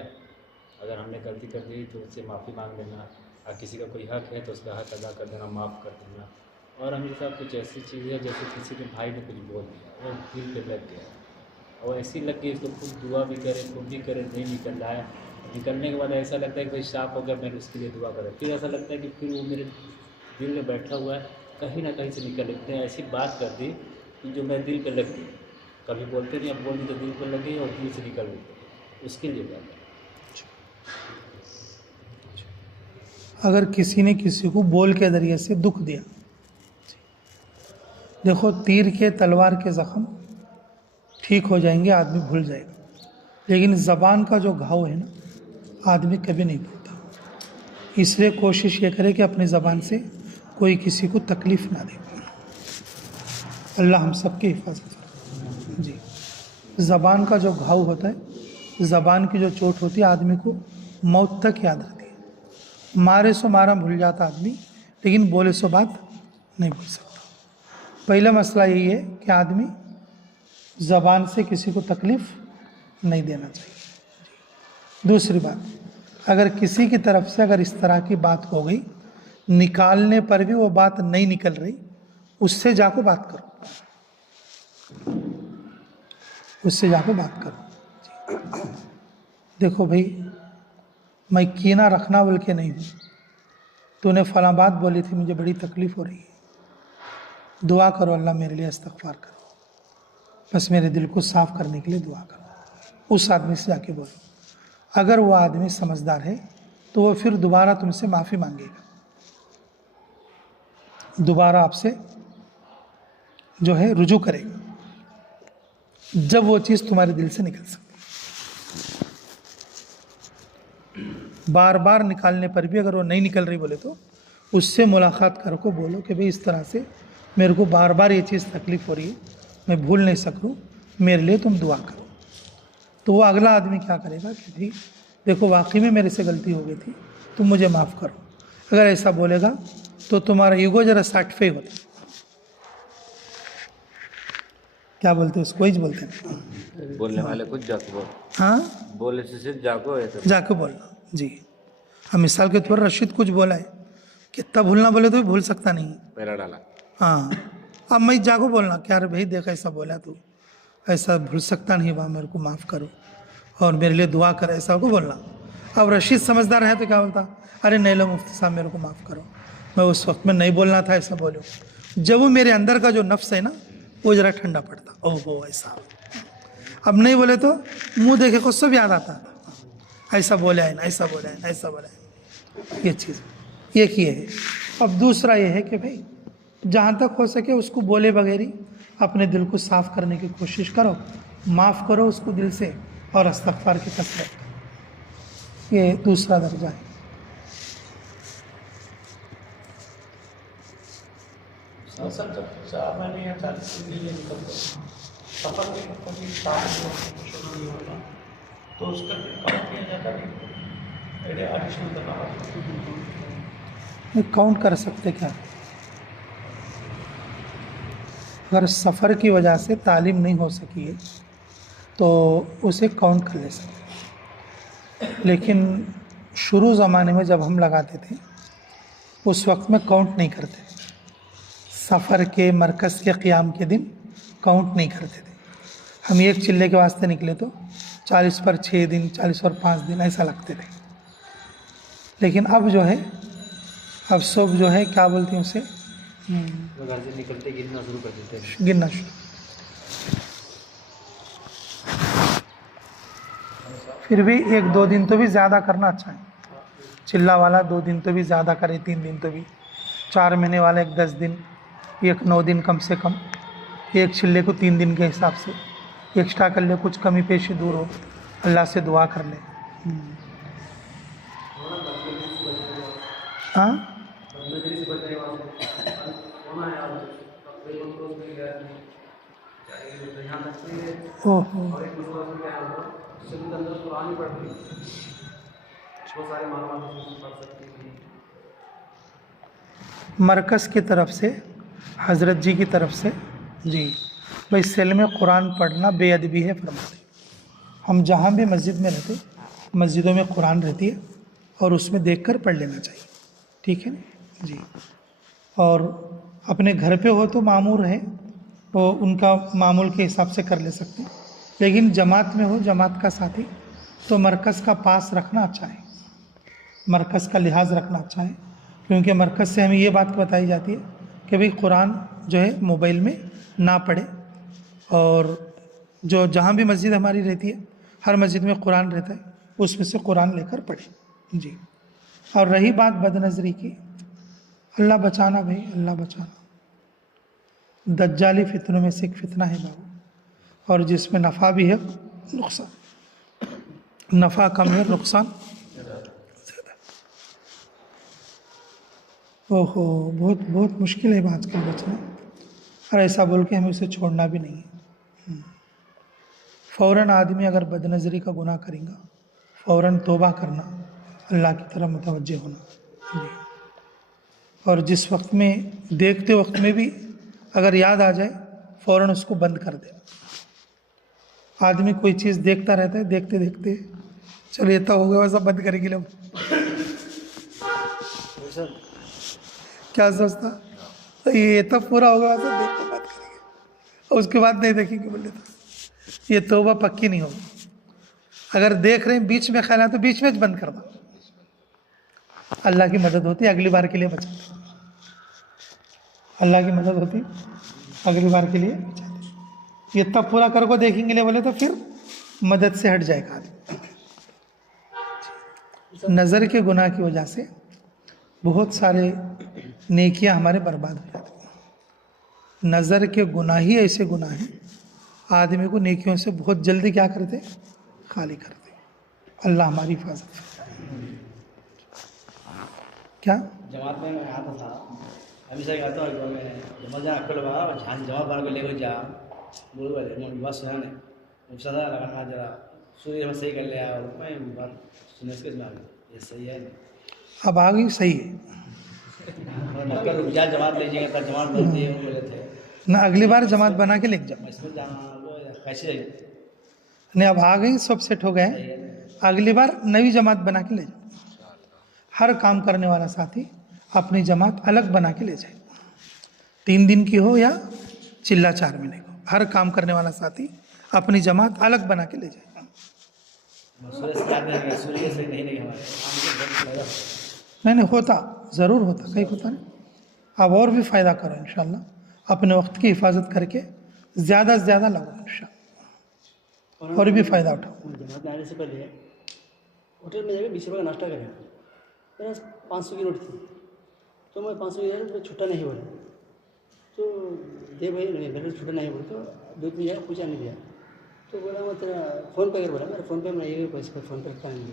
अगर हमने गलती कर दी तो उससे माफ़ी मांग लेना, और किसी का कोई हक है तो उसका हक अदा कर देना, माफ़ कर देना। और हमेशा कुछ ऐसी चीज़ है जैसे किसी के भाई ने कुछ बोल दिया और दिल पे लग गया और ऐसी लग गई तो खुद दुआ भी करे, खुद भी करे, नहीं निकल रहा है। निकलने के बाद ऐसा लगता है कि भाई साफ हो गया, मैंने उसके लिए दुआ करा। फिर ऐसा लगता है कि फिर वो मेरे दिल में बैठा हुआ है, कहीं ना कहीं से निकल। इतने ऐसी बात कर दी कि जो मेरे दिल पे लग गई। कभी बोलते नहीं, अब बोल दी तो दिल पे लग गई और दिल से निकल गई। उसके लिए क्या करें? अगर किसी ने किसी को बोल के ज़रिए से दुख दिया, देखो तीर के तलवार के ज़ख्म ठीक हो जाएंगे, आदमी भूल जाएगा, लेकिन ज़बान का जो घाव है ना, आदमी कभी नहीं भूलता। इसलिए कोशिश ये करे कि अपनी ज़बान से कोई किसी को तकलीफ़ ना दे। अल्लाह हम सबकी हिफाजत करे। जी, ज़बान का जो घाव होता है, ज़बान की जो चोट होती है, आदमी को मौत तक याद रहती है। मारे सो मारा भूल जाता आदमी, लेकिन बोले सो बात नहीं भूल सकता। पहला मसला यही है कि आदमी ज़बान से किसी को तकलीफ़ नहीं देना चाहिए। दूसरी बात, अगर किसी की तरफ से अगर इस तरह की बात हो गई, निकालने पर भी वो बात नहीं निकल रही, उससे जाकर बात करो, उससे जाकर बात करो। देखो भाई, मैं कीना रखना बोल के नहीं हूँ, तूने फला बात बोली थी, मुझे बड़ी तकलीफ़ हो रही है, दुआ करो अल्लाह मेरे लिए इस्तग़फ़ार करो, बस मेरे दिल को साफ़ करने के लिए दुआ करो। उस आदमी से जाके बोलो। अगर वो आदमी समझदार है तो वो फिर दोबारा तुमसे माफ़ी मांगेगा, दोबारा आपसे जो है रुजू करेगा, जब वो चीज़ तुम्हारे दिल से निकल सकती। बार बार निकालने पर भी अगर वो नहीं निकल रही बोले तो उससे मुलाकात करो को बोलो कि भाई इस तरह से मेरे को बार बार ये चीज़ तकलीफ़ हो रही है, मैं भूल नहीं सक रहा हूँ, मेरे लिए तुम दुआ करो। तो वो अगला आदमी क्या करेगा कि भाई देखो वाकई में मेरे से गलती हो गई थी, तुम मुझे माफ़ करो। अगर ऐसा बोलेगा तो तुम्हारा ईगो जरा सर्टिफाई होता है। क्या बोलते हैं उसको, ही बोलते हैं बोलने वाले कुछ जाको बोल, हाँ बोले से जाको है तो जाके बोलना। जी, हम मिसाल के तौर पर रशीद कुछ बोला है, कितना भूलना बोले तो भी भूल सकता नहीं। पहला डाला, हाँ, अब मैं जाको बोलना क्या रे भाई देख ऐसा बोला तू, ऐसा भूल सकता नहीं बा, मेरे को माफ़ करो और मेरे लिए दुआ कर, ऐसा को बोलना। अब रशीद समझदार है तो क्या बोलता, अरे नहीं लो मुफ्ती साहब मेरे को माफ़ करो, मैं उस वक्त में नहीं बोलना था, ऐसा बोलो। जब वो मेरे अंदर का जो नफ्स है ना, वो ज़रा ठंडा पड़ता, ओहो ऐसा। अब नहीं बोले तो मुंह देखे को सब याद आता, ऐसा बोला है ना, ऐसा बोला है ना, ऐसा बोला है। ये चीज़ एक ही है। अब दूसरा ये है कि भाई जहाँ तक हो सके उसको बोले बगैर अपने दिल को साफ़ करने की कोशिश करो, माफ़ करो उसको दिल से और इस्तग़फ़ार की कसरत करो। ये दूसरा दर्जा है। सर जब 4 महीने या 40 दिन के लिए निकलते हैं, सफ़र में कभी शुरू नहीं होगा तो उसका काउंट किया जाता है, एडिशनल करना पड़ता है। काउंट कर सकते क्या, अगर सफ़र की वजह से तालीम नहीं हो सकी है तो उसे काउंट कर ले सकते, लेकिन शुरू ज़माने में जब हम लगाते थे उस वक्त में काउंट नहीं करते। सफ़र के मरकज़ के क़ियाम के दिन काउंट नहीं करते थे। हम एक चिल्ले के वास्ते निकले तो 40 पर 6 दिन, 40 पर 5 दिन ऐसा लगते थे। लेकिन अब जो है अब सब जो है क्या बोलते हैं उसे, वो घर से निकलते गिरना शुरू कर देते हैं। गिनना शुरू। फिर भी 1-2 दिन तो भी ज़्यादा करना अच्छा है। चिल्ला वाला 2 दिन तो भी ज़्यादा करे, 3 दिन तो भी, 4 महीने वाला 10 दिन, 9 दिन कम से कम, एक चिल्ले को 3 दिन के हिसाब से एक्स्ट्रा कर ले, कुछ कमी पेशी दूर हो, अल्लाह से दुआ कर ले। हाँ ओहो, मरकज़ की तरफ से, हज़रत जी की तरफ से जी भाई सेल में कुरान पढ़ना बेअदबी है फरमाते। हम जहाँ भी मस्जिद में रहते, मस्जिदों में कुरान रहती है और उसमें देखकर पढ़ लेना चाहिए, ठीक है ना जी। और अपने घर पे हो तो मामूर है, वो उनका मामूल के हिसाब से कर ले सकते हैं, लेकिन जमात में हो, जमात का साथी, तो मरकज़ का पास रखना अच्छा है, मरकज़ का लिहाज रखना अच्छा है, क्योंकि मरकज़ से हमें ये बात बताई जाती है कि भाई कुरान जो है मोबाइल में ना पढ़े, और जो जहाँ भी मस्जिद हमारी रहती है, हर मस्जिद में कुरान रहता है, उसमें से कुरान लेकर पढ़े जी। और रही बात बदनज़री की, अल्लाह बचाना भाई, अल्लाह बचाना। दज्जाली फितनों में से एक फितना है बाबू, और जिसमें नफ़ा भी है, नुकसान, नफ़ा कम है, नुकसान ज़्यादा। ओहो, बहुत बहुत मुश्किल है आजकल बचना, और ऐसा बोल के हमें उसे छोड़ना भी नहीं है। फ़ौरन आदमी अगर बदनज़री का गुनाह करेगा, फ़ौरन तौबा करना, अल्लाह की तरफ मुतवज्जे होना जी। और जिस वक्त में, देखते वक्त में भी अगर याद आ जाए, फ़ौरन उसको बंद कर देना। आदमी कोई चीज़ देखता रहता है, देखते देखते चलो ये तो हो गया, वैसा बंद करेंगे लोग, क्या सोचता तो ये तो पूरा होगा, वैसा देख के बात करेंगे, और उसके बाद नहीं देखेंगे, बोले तो ये तौबा पक्की नहीं होगी। अगर देख रहे हैं बीच में ख्याल है तो बीच में बंद कर दो, अल्लाह की मदद होती है, अगली बार के लिए बचा दो, अल्लाह की मदद होती, अगली बार के लिए बचा दो। ये तब पूरा कर को देखेंगे ले बोले तो फिर मदद से हट जाएगा आदमी। नज़र के गुनाह की वजह से बहुत सारे नेकियां हमारे बर्बाद हो जाती हैं। नज़र के गुनाह ही ऐसे गुनाह हैं, आदमी को नेकियों से बहुत जल्दी क्या करते, खाली करते। अल्लाह हमारी हिफाजत। क्या जमात में मैं आता था, हमेशा कहता हूँ कि मैं जमा जा अकल बाबा झान जमा बार को लेकर जा, बोल बोले मोन बात सुना ने, मुझे सदा लगा जरा सूर्य में सही कर लिया, और मैं बात सुने इसके जमात ये सही है, अब आ गई, सही है मक्कर रुक जा, जमात लीजिएगा तब जमात बनती है, बोले थे ना, अगली बार जमात बना के लेके जाओ। इसमें जाना कैसे नहीं, अब आ गई, सब सेट हो गए, अगली बार नई जमात बना के ले जाओ। हर काम करने वाला साथी अपनी जमात अलग बना के ले जाए, 3 दिन की हो या चिल्ला 4 महीने को, हर काम करने वाला साथी अपनी जमात अलग बना के ले जाए। नहीं होता, ज़रूर होता, कहीं होता नहीं। अब और भी फ़ायदा करो इंशाल्लाह, अपने वक्त की हिफाजत करके ज़्यादा से ज़्यादा लगाओ इंशाल्लाह, और भी फ़ायदा उठाओ। जमात में आने से पहले होटल में जाकर 20 रुपये का नाश्ता करें, मेरा 500 की नोट थी, तो मैं 500 की नोट छुट्टा नहीं बोला, तो दे भाई नहीं मेरे छुट्टा नहीं बोला, तो दूध में जाकर पूछा नहीं दिया, तो बोला मैं तेरा फ़ोन पे कर, बोला मेरा फ़ोन पे में ये पैसे फ़ोन पे रखता नहीं,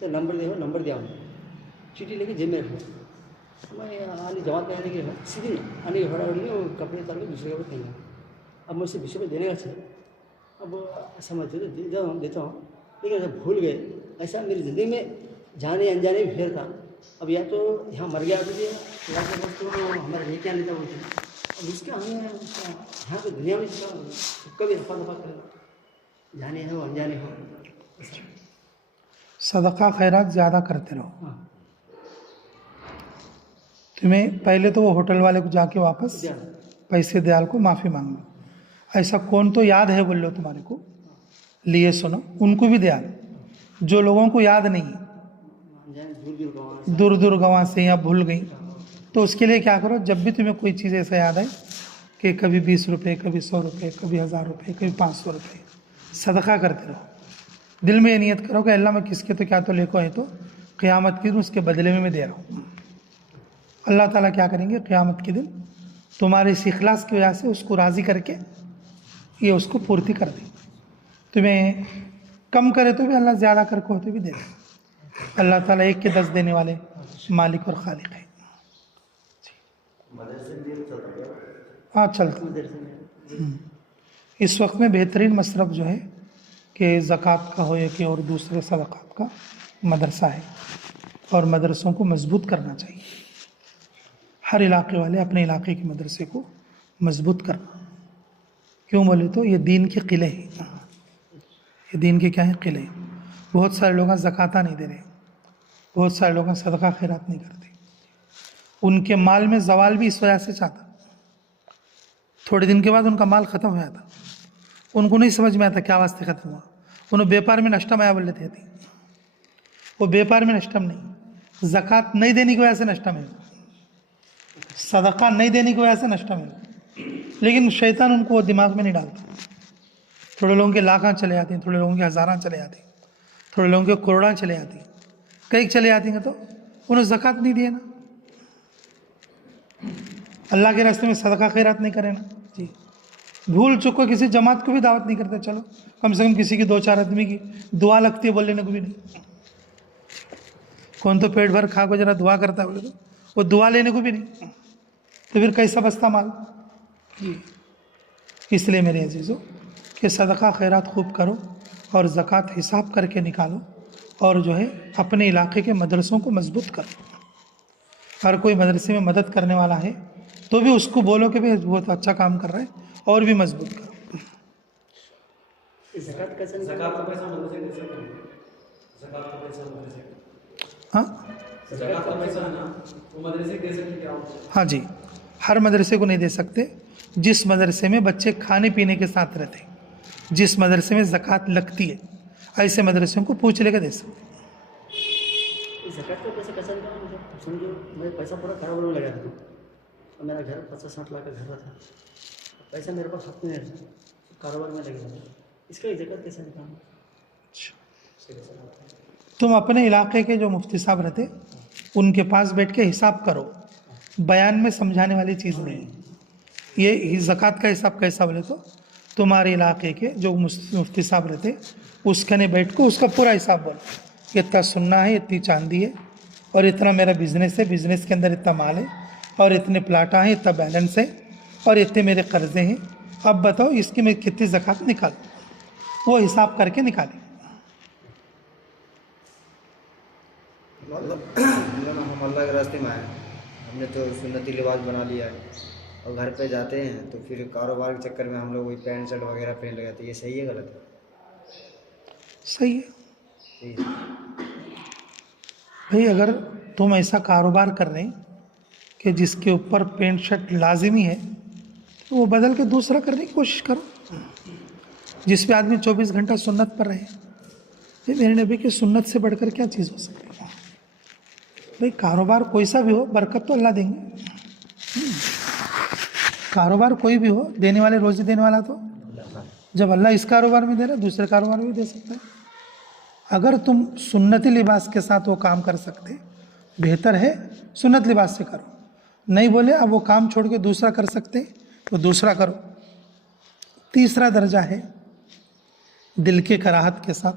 तो नंबर दे, नंबर दिया उन्होंने, चीटी लेके जेब में रखा। मैं आने जमात में आने के सीधे आने के फटाफट नहीं, वो कपड़े उतार के दूसरे कपड़े पहन, अब मुझसे 20 रुपये देने का चाहिए, अब समझते तो देता हूँ, लेकिन ऐसा भूल गए, ऐसा मेरी ज़िंदगी में जाने अनजाने भी फेर था। अब या तो यहाँ मर गया तो या तो हमारे लेके आने का बोलते, अब इसका हमें यहाँ तो दुनिया में सबका भी रफा दफा करें, जाने हो अनजाने हो। सदका खैरात ज़्यादा करते रहो। हाँ, तुम्हें पहले तो वो होटल वाले को जाके वापस पैसे दयाल को माफ़ी मांग लो, ऐसा कौन तो याद है बोल लो तुम्हारे को, लिए सुनो, उनको भी दयाल, जो लोगों को याद नहीं है दूर दूर दूर दूर गंवा से या भूल गई, तो उसके लिए क्या करो, जब भी तुम्हें कोई चीज़ ऐसा याद आए कि कभी 20 रुपये, कभी 100 रुपये, कभी 1000 रुपये, कभी 500 रुपये सदका करते रहो। दिल में ये नियत करो कि अल्लाह मैं किसके तो क्या तो लेको है, तो क़यामत के दिन उसके बदले में मैं दे रहा हूँ। अल्लाह ताला क्या करेंगे, क़यामत के दिन तुम्हारे इस इखलास की वजह से उसको राज़ी करके ये उसको पूर्ति कर देंगे। तुम्हें कम करे तो भी अल्लाह ज़्यादा करके होते भी दे दे। अल्लाह ताला एक के 10 देने वाले मालिक और खालिक है। हाँ चलते। इस वक्त में बेहतरीन मसरफ जो है कि ज़कात का हो या कि और दूसरे सदक़ात का मदरसा है, और मदरसों को मजबूत करना चाहिए। हर इलाके वाले अपने इलाके के मदरसे को मजबूत करना। क्यों बोले तो ये दीन के किले हैं, ये दीन के क्या हैं, किले हैं। बहुत सारे लोग ज़काता नहीं दे रहे, बहुत सारे लोग सदका खैरात नहीं करते। उनके माल में जवाल भी इस वजह से चाहता, थोड़े दिन के बाद उनका माल ख़त्म हो जाता, उनको नहीं समझ में आता क्या वास्ते ख़त्म हुआ। उन्हें व्यापार में नष्टम आया बोल लेते थे, वो व्यापार में नष्टम नहीं, ज़कात नहीं देने की वजह से नष्टम है, सदका नहीं देने की वजह से नष्टम है। लेकिन शैतान उनको वो दिमाग में नहीं डालता। थोड़े लोगों के लाखां चले जाते हैं, थोड़े लोगों के हज़ारां चले जाते हैं, थोड़े लोगों के करोड़ां चले जाती हैं, कई चले जाती हैं, तो उन्हें ज़कात नहीं दिए ना, अल्लाह के रास्ते में सदका खैरात नहीं करे ना जी। भूल चुक को किसी जमात को भी दावत नहीं करते, चलो कम से कम किसी की 2-4 आदमी की दुआ लगती है बोल लेने को भी नहीं। कौन तो पेट भर खा को जरा दुआ करता है बोले तो वो दुआ लेने को भी नहीं, तो फिर कैसा बस्ता माल जी। इसलिए मेरे अजीज़ों कि सदका खैरात खूब करो और ज़कात हिसाब करके निकालो, और जो है अपने इलाके के मदरसों को मजबूत करो। हर कोई मदरसे में मदद करने वाला है तो भी उसको बोलो कि भाई बहुत अच्छा काम कर रहा है, और भी मजबूत करो। ज़कात कैसे निकालें? ज़कात का पैसा मदरसे कैसे करें? ज़कात का पैसा मदरसे, हाँ ज़कात का पैसा है ना, वो मदरसे दे सकते क्या? हाँ जी, हर मदरसे को नहीं दे सकते। जिस मदरसे में बच्चे खाने पीने के साथ रहते हैं, जिस मदरसे में ज़कात लगती है, ऐसे मदरसों को पूछ लेकर दे सकते। ज़कात का पैसा कैसे निकालें? मतलब समझो मेरा पैसा पूरा कारोबार में लगा था, और मेरा घर 50-60 लाख का घर था, पैसा मेरे पास हाथ में है, कारोबार में लगे था, इसका ज़कात कैसे निकालना? तुम अपने इलाके के जो मुफ्ती साहब रहते उनके पास बैठ के हिसाब करो, बयान में समझाने वाली चीज़ नहीं। ये ज़कात का हिसाब कैसा बोले तो तुम्हारे इलाके के जो मुफ्ती साहब रहते उसके ने बैठ को उसका पूरा हिसाब बोलो, इतना सुन्ना है, इतनी चांदी है, और इतना मेरा बिजनेस है, बिजनेस के अंदर इतना माल है, और इतने प्लाटा हैं, इतना बैलेंस है, और इतने मेरे कर्जे हैं, अब बताओ इसकी मैं कितनी ज़कात निकाल, वो हिसाब करके निकालें। हम अल्लाह के रास्ते में आए, हमने तो सुन्नती लिबास बना लिया है, और घर पे जाते हैं तो फिर कारोबार के चक्कर में हम लोग वही पैंट शर्ट वगैरह पहन लगाते हैं। ये सही है गलत है? सही है सही है। भाई, अगर तुम ऐसा कारोबार कर रहे हैं कि जिसके ऊपर पेंट शर्ट लाजिमी है, तो वो बदल के दूसरा करने की कोशिश करो, जिस पे आदमी 24 घंटा सुन्नत पर रहे। भाई मेरे नबी की सुन्नत से बढ़कर क्या चीज़ हो सकती है? भाई कारोबार कोई सा भी हो, बरकत तो अल्लाह देंगे। कारोबार कोई भी हो, देने वाले रोज़ी देने वाला तो जब अल्लाह इस कारोबार में दे रहा है, दूसरे कारोबार में भी दे सकता है। अगर तुम सुन्नती लिबास के साथ वो काम कर सकते, बेहतर है सुन्नत लिबास से करो। नहीं बोले अब वो काम छोड़ के दूसरा कर सकते तो दूसरा करो। तीसरा दर्जा है दिल के कराहत के साथ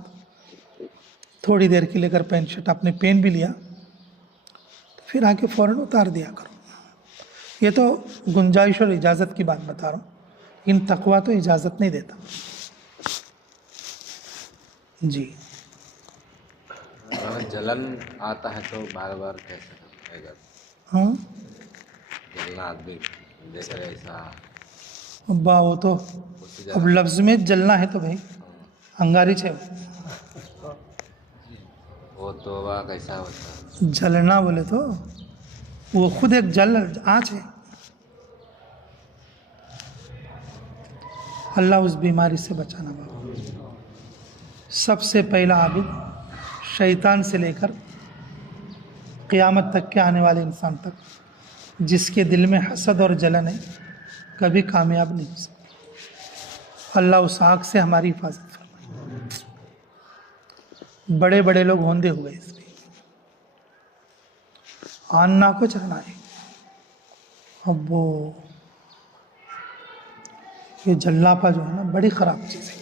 थोड़ी देर के लिए अगर पैंट शर्ट आपने पहन भी लिया तो फिर आके फ़ौरन उतार दिया करो। ये तो गुंजाइश और इजाज़त की बात बता रहा हूँ, इन तकवा तो इजाज़त नहीं देता जी। जलन आता है तो बार बार कैसे करेगा? हाँ जलना आदमी देख रहे ऐसा, अब्बा वो तो अब लफ्ज़ में जलना है तो भाई अंगारी छे वो तो वह कैसा होता है? जलना बोले तो वो खुद एक जल आँच है। अल्लाह उस बीमारी से बचाना बाबा। सबसे पहला आबिद शैतान से लेकर क़यामत तक के आने वाले इंसान तक जिसके दिल में हसद और जलन है कभी कामयाब नहीं हो सकता। अल्लाह उस आग से हमारी हिफाजत फरमाए। बड़े बड़े लोग होंदे हुए इसमें आन्ना को चलना है। अब वो ये जल्लापा जो है ना बड़ी ख़राब चीज़ है।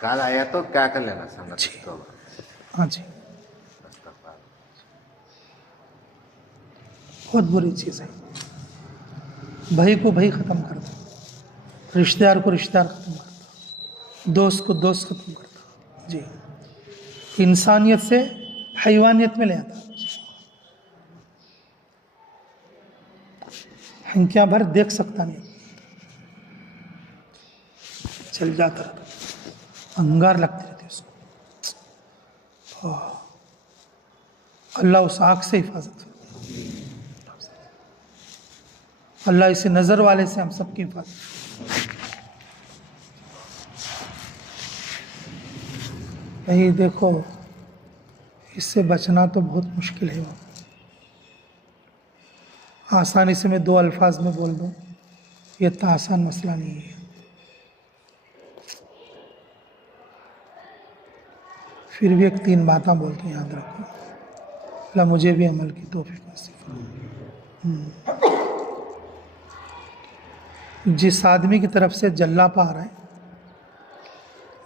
काल आया तो क्या कर लेना संगत तो हाँ जी, बहुत बुरी चीज़ है। भाई को भाई ख़त्म कर दो, रिश्तेदार को रिश्तेदार ख़त्म कर दो, दोस्त को दोस्त ख़त्म कर दो। जी, इंसानियत से हैवानियत में ले आता। हंकिया भर देख सकता नहीं, चल जाता रहता, अंगार लगती रहती उसको। अल्लाह उस आग से हिफाजत, अल्लाह इसी नज़र वाले से हम सबकी हिफाजत। यही देखो, इससे बचना तो बहुत मुश्किल है। आसानी से मैं 2 अल्फाज में बोल दूँ, ये इतना आसान मसला नहीं है। फिर भी एक 3 बातें बोलते हैं, याद रखो। अल्लाह मुझे भी अमल की तौफीक नसीब फरमाए। जिस आदमी की तरफ से जल्लापा आ रहा है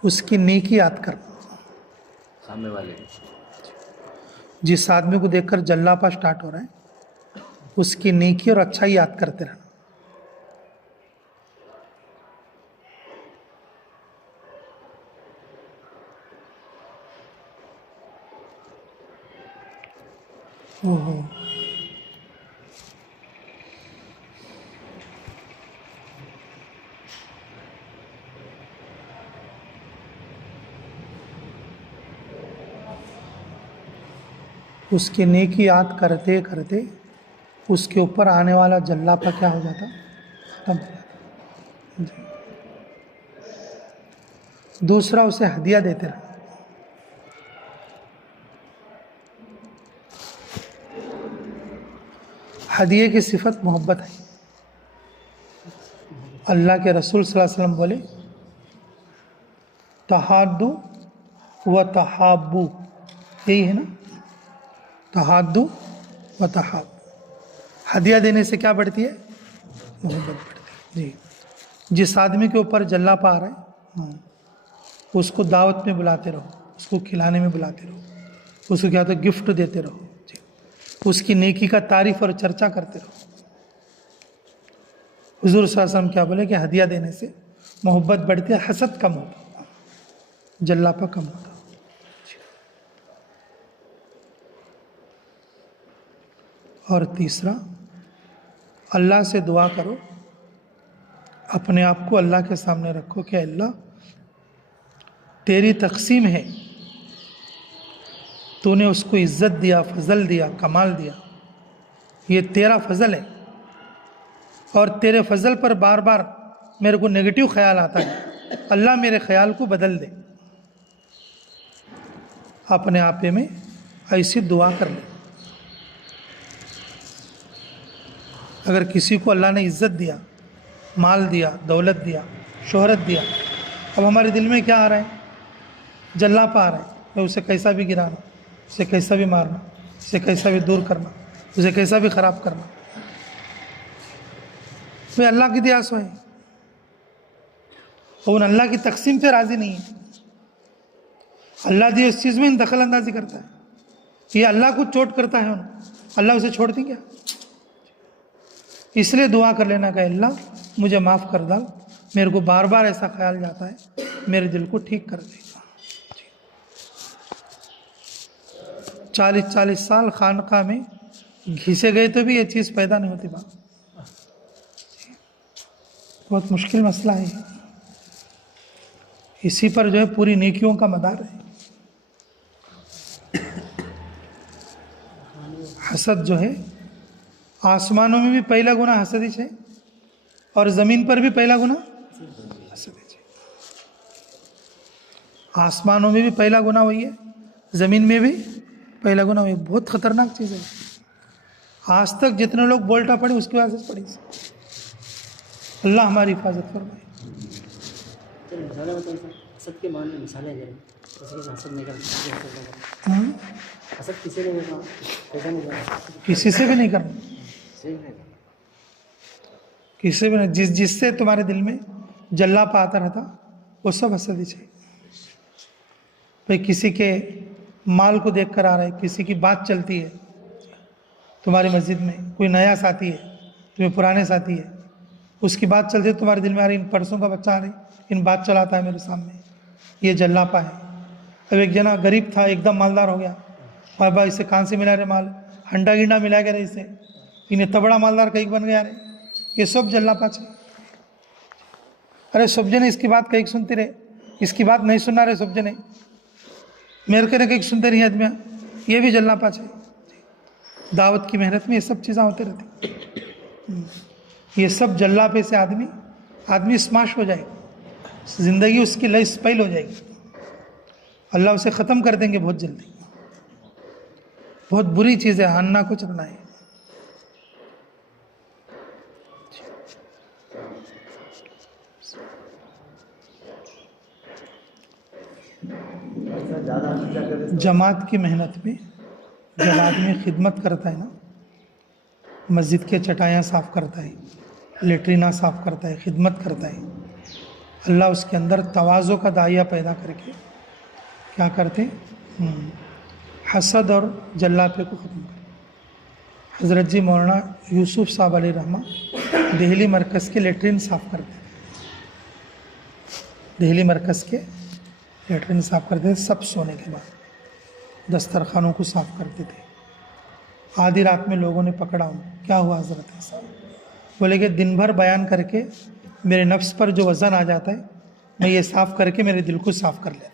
उसकी नेकी याद करना। सामने वाले जिस आदमी को देखकर जल्लापा स्टार्ट हो रहा है उसकी नेकी और अच्छाई याद करते रहना। ओहो, उसकी नेकी याद करते करते उसके ऊपर आने वाला जल्लापा क्या हो जाता, खत्म हो जाता। दूसरा, उसे हदिया देते रहो। हदिये की सिफत मोहब्बत है। अल्लाह के रसूल सल्लल्लाहु अलैहि वसल्लम बोले, तहाद्दु व तहाब्बु, यही है ना, तहाद्दु व तहाब्बु। हदिया देने से क्या बढ़ती है, मोहब्बत बढ़ती है। जी, जिस आदमी के ऊपर जल्लापा आ रहा है उसको दावत में बुलाते रहो, उसको खिलाने में बुलाते रहो, उसको क्या तो गिफ्ट देते रहो। जी, उसकी नेकी का तारीफ और चर्चा करते रहो। हुजूर सल्लल्लाहु अलैहि वसल्लम क्या बोले कि हदिया देने से मोहब्बत बढ़ती है, हसद कम होता, जल्लापा कम होता। और तीसरा, अल्लाह से दुआ करो, अपने आप को अल्लाह के सामने रखो कि अल्लाह तेरी तक़सीम है, तूने उसको इज़्ज़त दिया, फ़ज़ल दिया, कमाल दिया, ये तेरा फ़ज़ल है। और तेरे फ़ज़ल पर बार बार मेरे को नेगेटिव ख्याल आता है, अल्लाह मेरे ख्याल को बदल दे। अपने आपे में ऐसी दुआ कर ले। अगर किसी को अल्लाह ने इज़्ज़त दिया, माल दिया, दौलत दिया, शोहरत दिया, अब हमारे दिल में क्या आ रहा है, जल्लापा आ रहा है, मैं उसे कैसा भी गिराना, उसे कैसा भी मारना, उसे कैसा भी दूर करना, उसे कैसा भी ख़राब करना। मैं अल्लाह की दिया सो है, और उन अल्लाह की तक़सीम पे राज़ी नहीं है। अल्लाह दिए इस चीज़ में दखल अंदाजी करता है, ये अल्लाह को चोट करता है, अल्लाह उसे छोड़ दी क्या। इसलिए दुआ कर लेना कि अल्लाह मुझे माफ़ कर डाल, मेरे को बार बार ऐसा ख्याल जाता है, मेरे दिल को ठीक कर दे। 40-40 साल खानका में घिसे गए तो भी ये चीज़ पैदा नहीं होती। बात बहुत मुश्किल मसला है। इसी पर जो है पूरी नेकियों का मदार है। हसद जो है, आसमानों में भी पहला गुना हसद ही है और ज़मीन पर भी पहला गुना हसद ही है। आसमानों में भी पहला गुना वही है, ज़मीन में भी पहला गुनाह ये बहुत खतरनाक चीज़ है। आज तक जितने लोग बोल्टा पड़े उसकी वजह से पड़ी। अल्लाह हमारी हिफाजत फरमाए। चलो मिसालें बताइए सर, हसद के मानने मिसालें अगर किसी से हसद नहीं करना, हसद किसी ने नहीं करना, कैसा नहीं करना, किसी से भी नहीं करना, सही नहीं करना। किसी भी नहीं। जिससे तुम्हारे दिल में जल्लापा आता रहता वो सब हसद ही चाहिए। भाई किसी के माल को देख कर आ रहा है, किसी की बात चलती है तुम्हारी मस्जिद में, कोई नया साथी है, तुम्हें पुराने साथी है, उसकी बात चलती है तुम्हारे दिल में आ रही, इन परसों का बच्चा आ रही, इन बात चलाता है मेरे सामने, ये जल्लापा है। अब एक जना गरीब था एकदम मालदार हो गया, और भाई इसे कहाँ से मिला रहे माल, हंडा गिंडा मिला गया इसे, इन्हें तबड़ा मालदार कहीं बन गया रे, ये सब जल्लापा चाहिए। अरे सब जने इसकी बात कहीं सुनते रहे, इसकी बात नहीं सुना रहे सब जने, मेरे के कहीं सुनते नहीं आदमी, ये भी जल्लापा चाहिए। दावत की मेहनत में ये सब चीज़ें होती रहती, ये सब जल्लापे से आदमी स्माश हो जाएगा, ज़िंदगी उसकी लई स्पैल हो जाएगी, अल्लाह उसे ख़त्म कर देंगे बहुत जल्दी। बहुत बुरी चीज़ है, अन्ना को चलना है। जमात की मेहनत में जब आदमी खिदमत करता है ना, मस्जिद के चटाइयाँ साफ़ करता है, लेटरीना साफ़ करता है, खिदमत करता है, अल्लाह उसके अंदर तवाज़ो का दाया पैदा करके क्या करते हसद और जल्लापे को ख़त्म करते। हज़रत जी मौलाना यूसुफ साहब अलैहि रहमा दिल्ली मरकज़ के लेटरिन साफ़ करते, दिल्ली मरकज़ के लेटरिन साफ़ करते थे, सब सोने के बाद दस्तरखानों को साफ़ करते थे। आधी रात में लोगों ने पकड़ा उनको, क्या हुआ हज़रत ऐसा? बोले कि दिन भर बयान करके मेरे नफ्स पर जो वज़न आ जाता है, मैं ये साफ़ करके मेरे दिल को साफ़ कर लेता हूँ।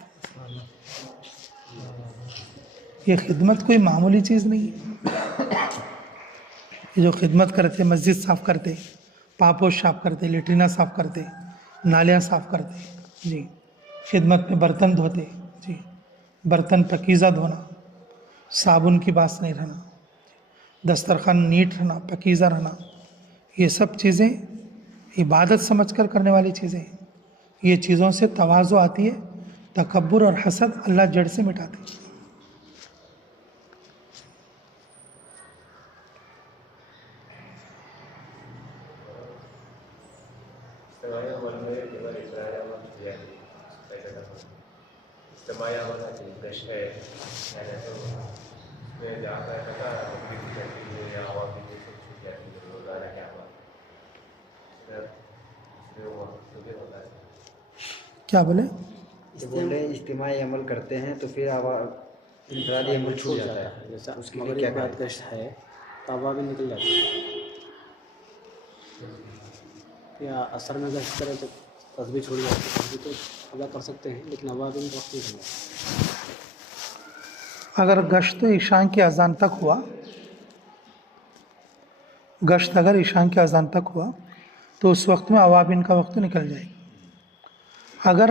ये खिदमत कोई मामूली चीज़ नहीं है। ये जो खिदमत करते, मस्जिद साफ़ करते, पापोश साफ़ करते, लेटरीना साफ़ करते, नालियाँ साफ़ करते, जी, खिदमत में बर्तन धोते, जी, बर्तन पकीज़ा धोना, साबुन की बास नहीं रहना, दस्तरखान नीट रहना, पकीज़ा रहना, ये सब चीज़ें इबादत समझकर करने वाली चीज़ें हैं। ये चीज़ों से तवाज़ु आती है, तकब्बुर और हसद अल्लाह जड़ से मिटाते हैं। क्या बोले? बोले इज्तिमाई अमल करते हैं तो फिर इनफरादी अमल छूट जाता है, जैसा उसके लिए क्या करें? गश्त है तो हवा भी निकल जाती है, या असर में गश्त करें तो तस्बीह छूट जाती है, तस्बीह तो अदा कर सकते हैं लेकिन हवा भी वक्त नहीं करना। अगर गश्त ईशान की अजान तक हुआ, गश्त अगर ईशान की अजान तक हुआ तो उस वक्त में अवाबिन का वक्त निकल जाएगा। अगर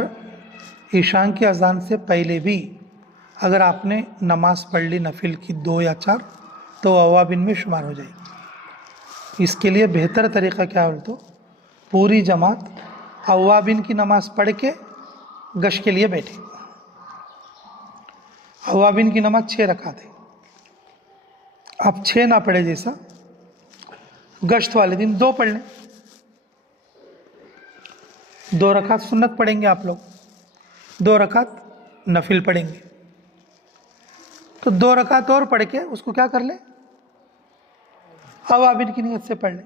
ईशान की अजान से पहले भी अगर आपने नमाज़ पढ़ ली नफिल की 2 या 4 तो अवाबिन में शुमार हो जाएगी। इसके लिए बेहतर तरीक़ा क्या है तो पूरी जमात अवाबिन की नमाज़ पढ़ के गश्त के लिए बैठे। अवाबिन की नमाज 6 रकात है, आप 6 ना पढ़े जैसा गश्त वाले दिन 2 पढ़ लें, 2 रकात सुन्नत पढ़ेंगे आप लोग, 2 रकात नफिल पढ़ेंगे, तो 2 रकात और पढ़ के उसको क्या कर ले, अवाबिन की नियत से पढ़ ले।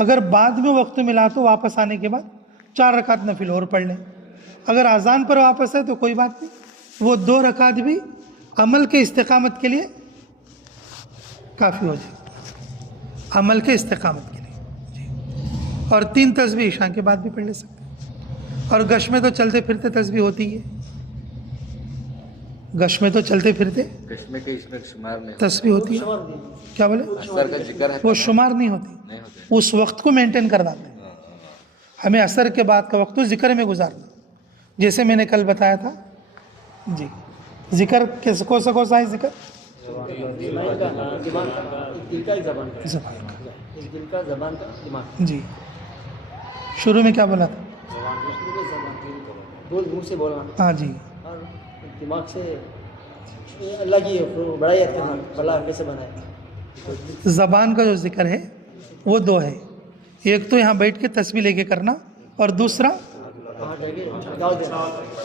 अगर बाद में वक्त मिला तो वापस आने के बाद 4 रकात नफिल और पढ़ लें। अगर अजान पर वापस है तो कोई बात नहीं, वो 2 रकात भी अमल के इस्तिकामत के लिए काफ़ी हो जाए, अमल के इस्तिकामत के लिए जी। और 3 तस्बीह ईशान के बाद भी पढ़ ले सकते हैं। और गश में तो चलते फिरते तस्बीह होती है, गश में तो चलते फिरते में के इसमें शुमार नहीं तस्बीह होती है। क्या बोले? असर का जिक्र है, वो शुमार नहीं होती, उस वक्त को मेंटेन कर डालते हैं। हमें असर के बाद का वक्त तो जिक्र में गुजारना, जैसे मैंने कल बताया था जी, जिक्र कैसे कौन सा है जिक्र? दिमाग का दिल का जबान का ज़बान का। एक दिल का जबान का दिमाग जी, शुरू में क्या बोला था? बोल मुँह से बोलना हाँ जी, और दिमाग से ये अल्लाह की बड़ा याद करना, भला कैसे बनाए। ज़बान का जो जिक्र है वो दो है, एक तो यहाँ बैठ के तस्बीह लेके करना और दूसरा बाहर जाके दाव देना।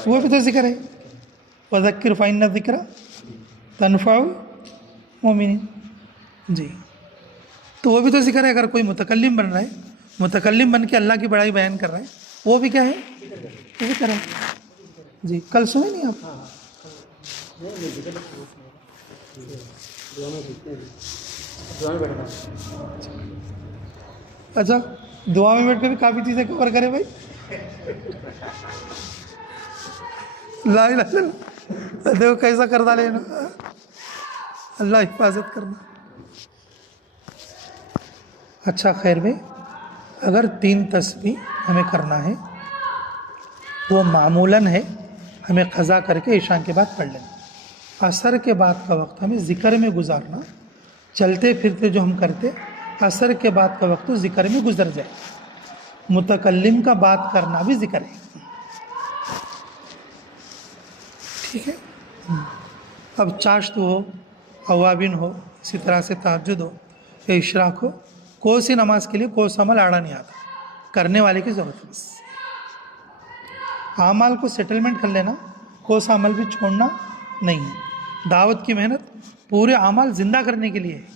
वो भी तो जिक्र है। वज़क्किर फ़इन्न ज़िक्रा तनफ़उल मोमिनीन। जी, तो वो भी तो जिक्र है। अगर कोई मुतकल्लिम बन रहा है, मुतकल्लिम बन के अल्लाह की बड़ाई बयान कर रहा है, वो भी क्या है? वो भी करें। जी, कल सुने नहीं आप? दुआ में बैठना। अच्छा, दुआ में बैठ के भी काफ़ी चीज़ें कवर करें भाई। ला इलाहा इल्लल्लाह, देखो कैसा कर डाले ना, अल्लाह हिफाजत करना। अच्छा खैर भाई, अगर 3 तस्बीह हमें करना है, वो मामूलन है हमें क़ज़ा करके ईशा के बाद पढ़ लेना। असर के बाद का वक्त हमें ज़िक्र में गुजारना। चलते फिरते जो हम करते, असर के बाद का वक्त तो ज़िक्र में गुजर जाए। मुतकल्लिम का बात करना भी ज़िक्र है, ठीक है। अब चाश्त हो, अवाबिन हो, इसी तरह से तहज्जुद हो या इशराक हो, कोई सी नमाज के लिए कोई सा अमल आड़ा नहीं आता, करने वाले की ज़रूरत है बस। आमाल को सेटलमेंट कर लेना, कोई सा अमल भी छोड़ना नहीं है। दावत की मेहनत पूरे आमाल ज़िंदा करने के लिए है,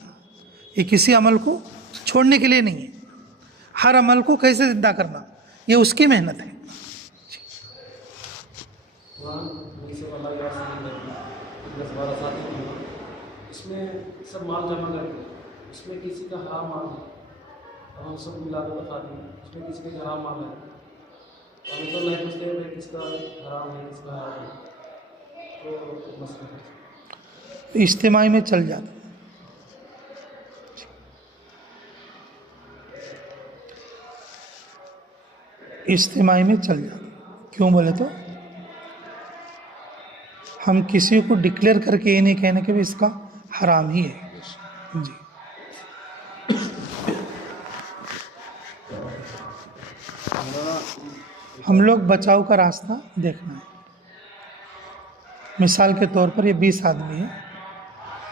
ये किसी अमल को छोड़ने के लिए नहीं है। हर अमल को कैसे ज़िंदा करना, ये उसकी मेहनत है। इसमें सब माल जमा करके, इसमें किसी का हराम माल है, हम सब मिला कर खाते हैं, इसमें किसी का हराम माल है, हमें तो नहीं पूछते हैं किसका हराम है किसका हराम है, तो मसला है। इज्तिमाई में चल जाता, इज्तिमाई में चल जाता। क्यों बोले तो हम किसी को डिक्लेयर करके ये नहीं कहने कि भी इसका हराम ही है। जी, हम लोग बचाव का रास्ता देखना है। मिसाल के तौर पर ये 20 आदमी है,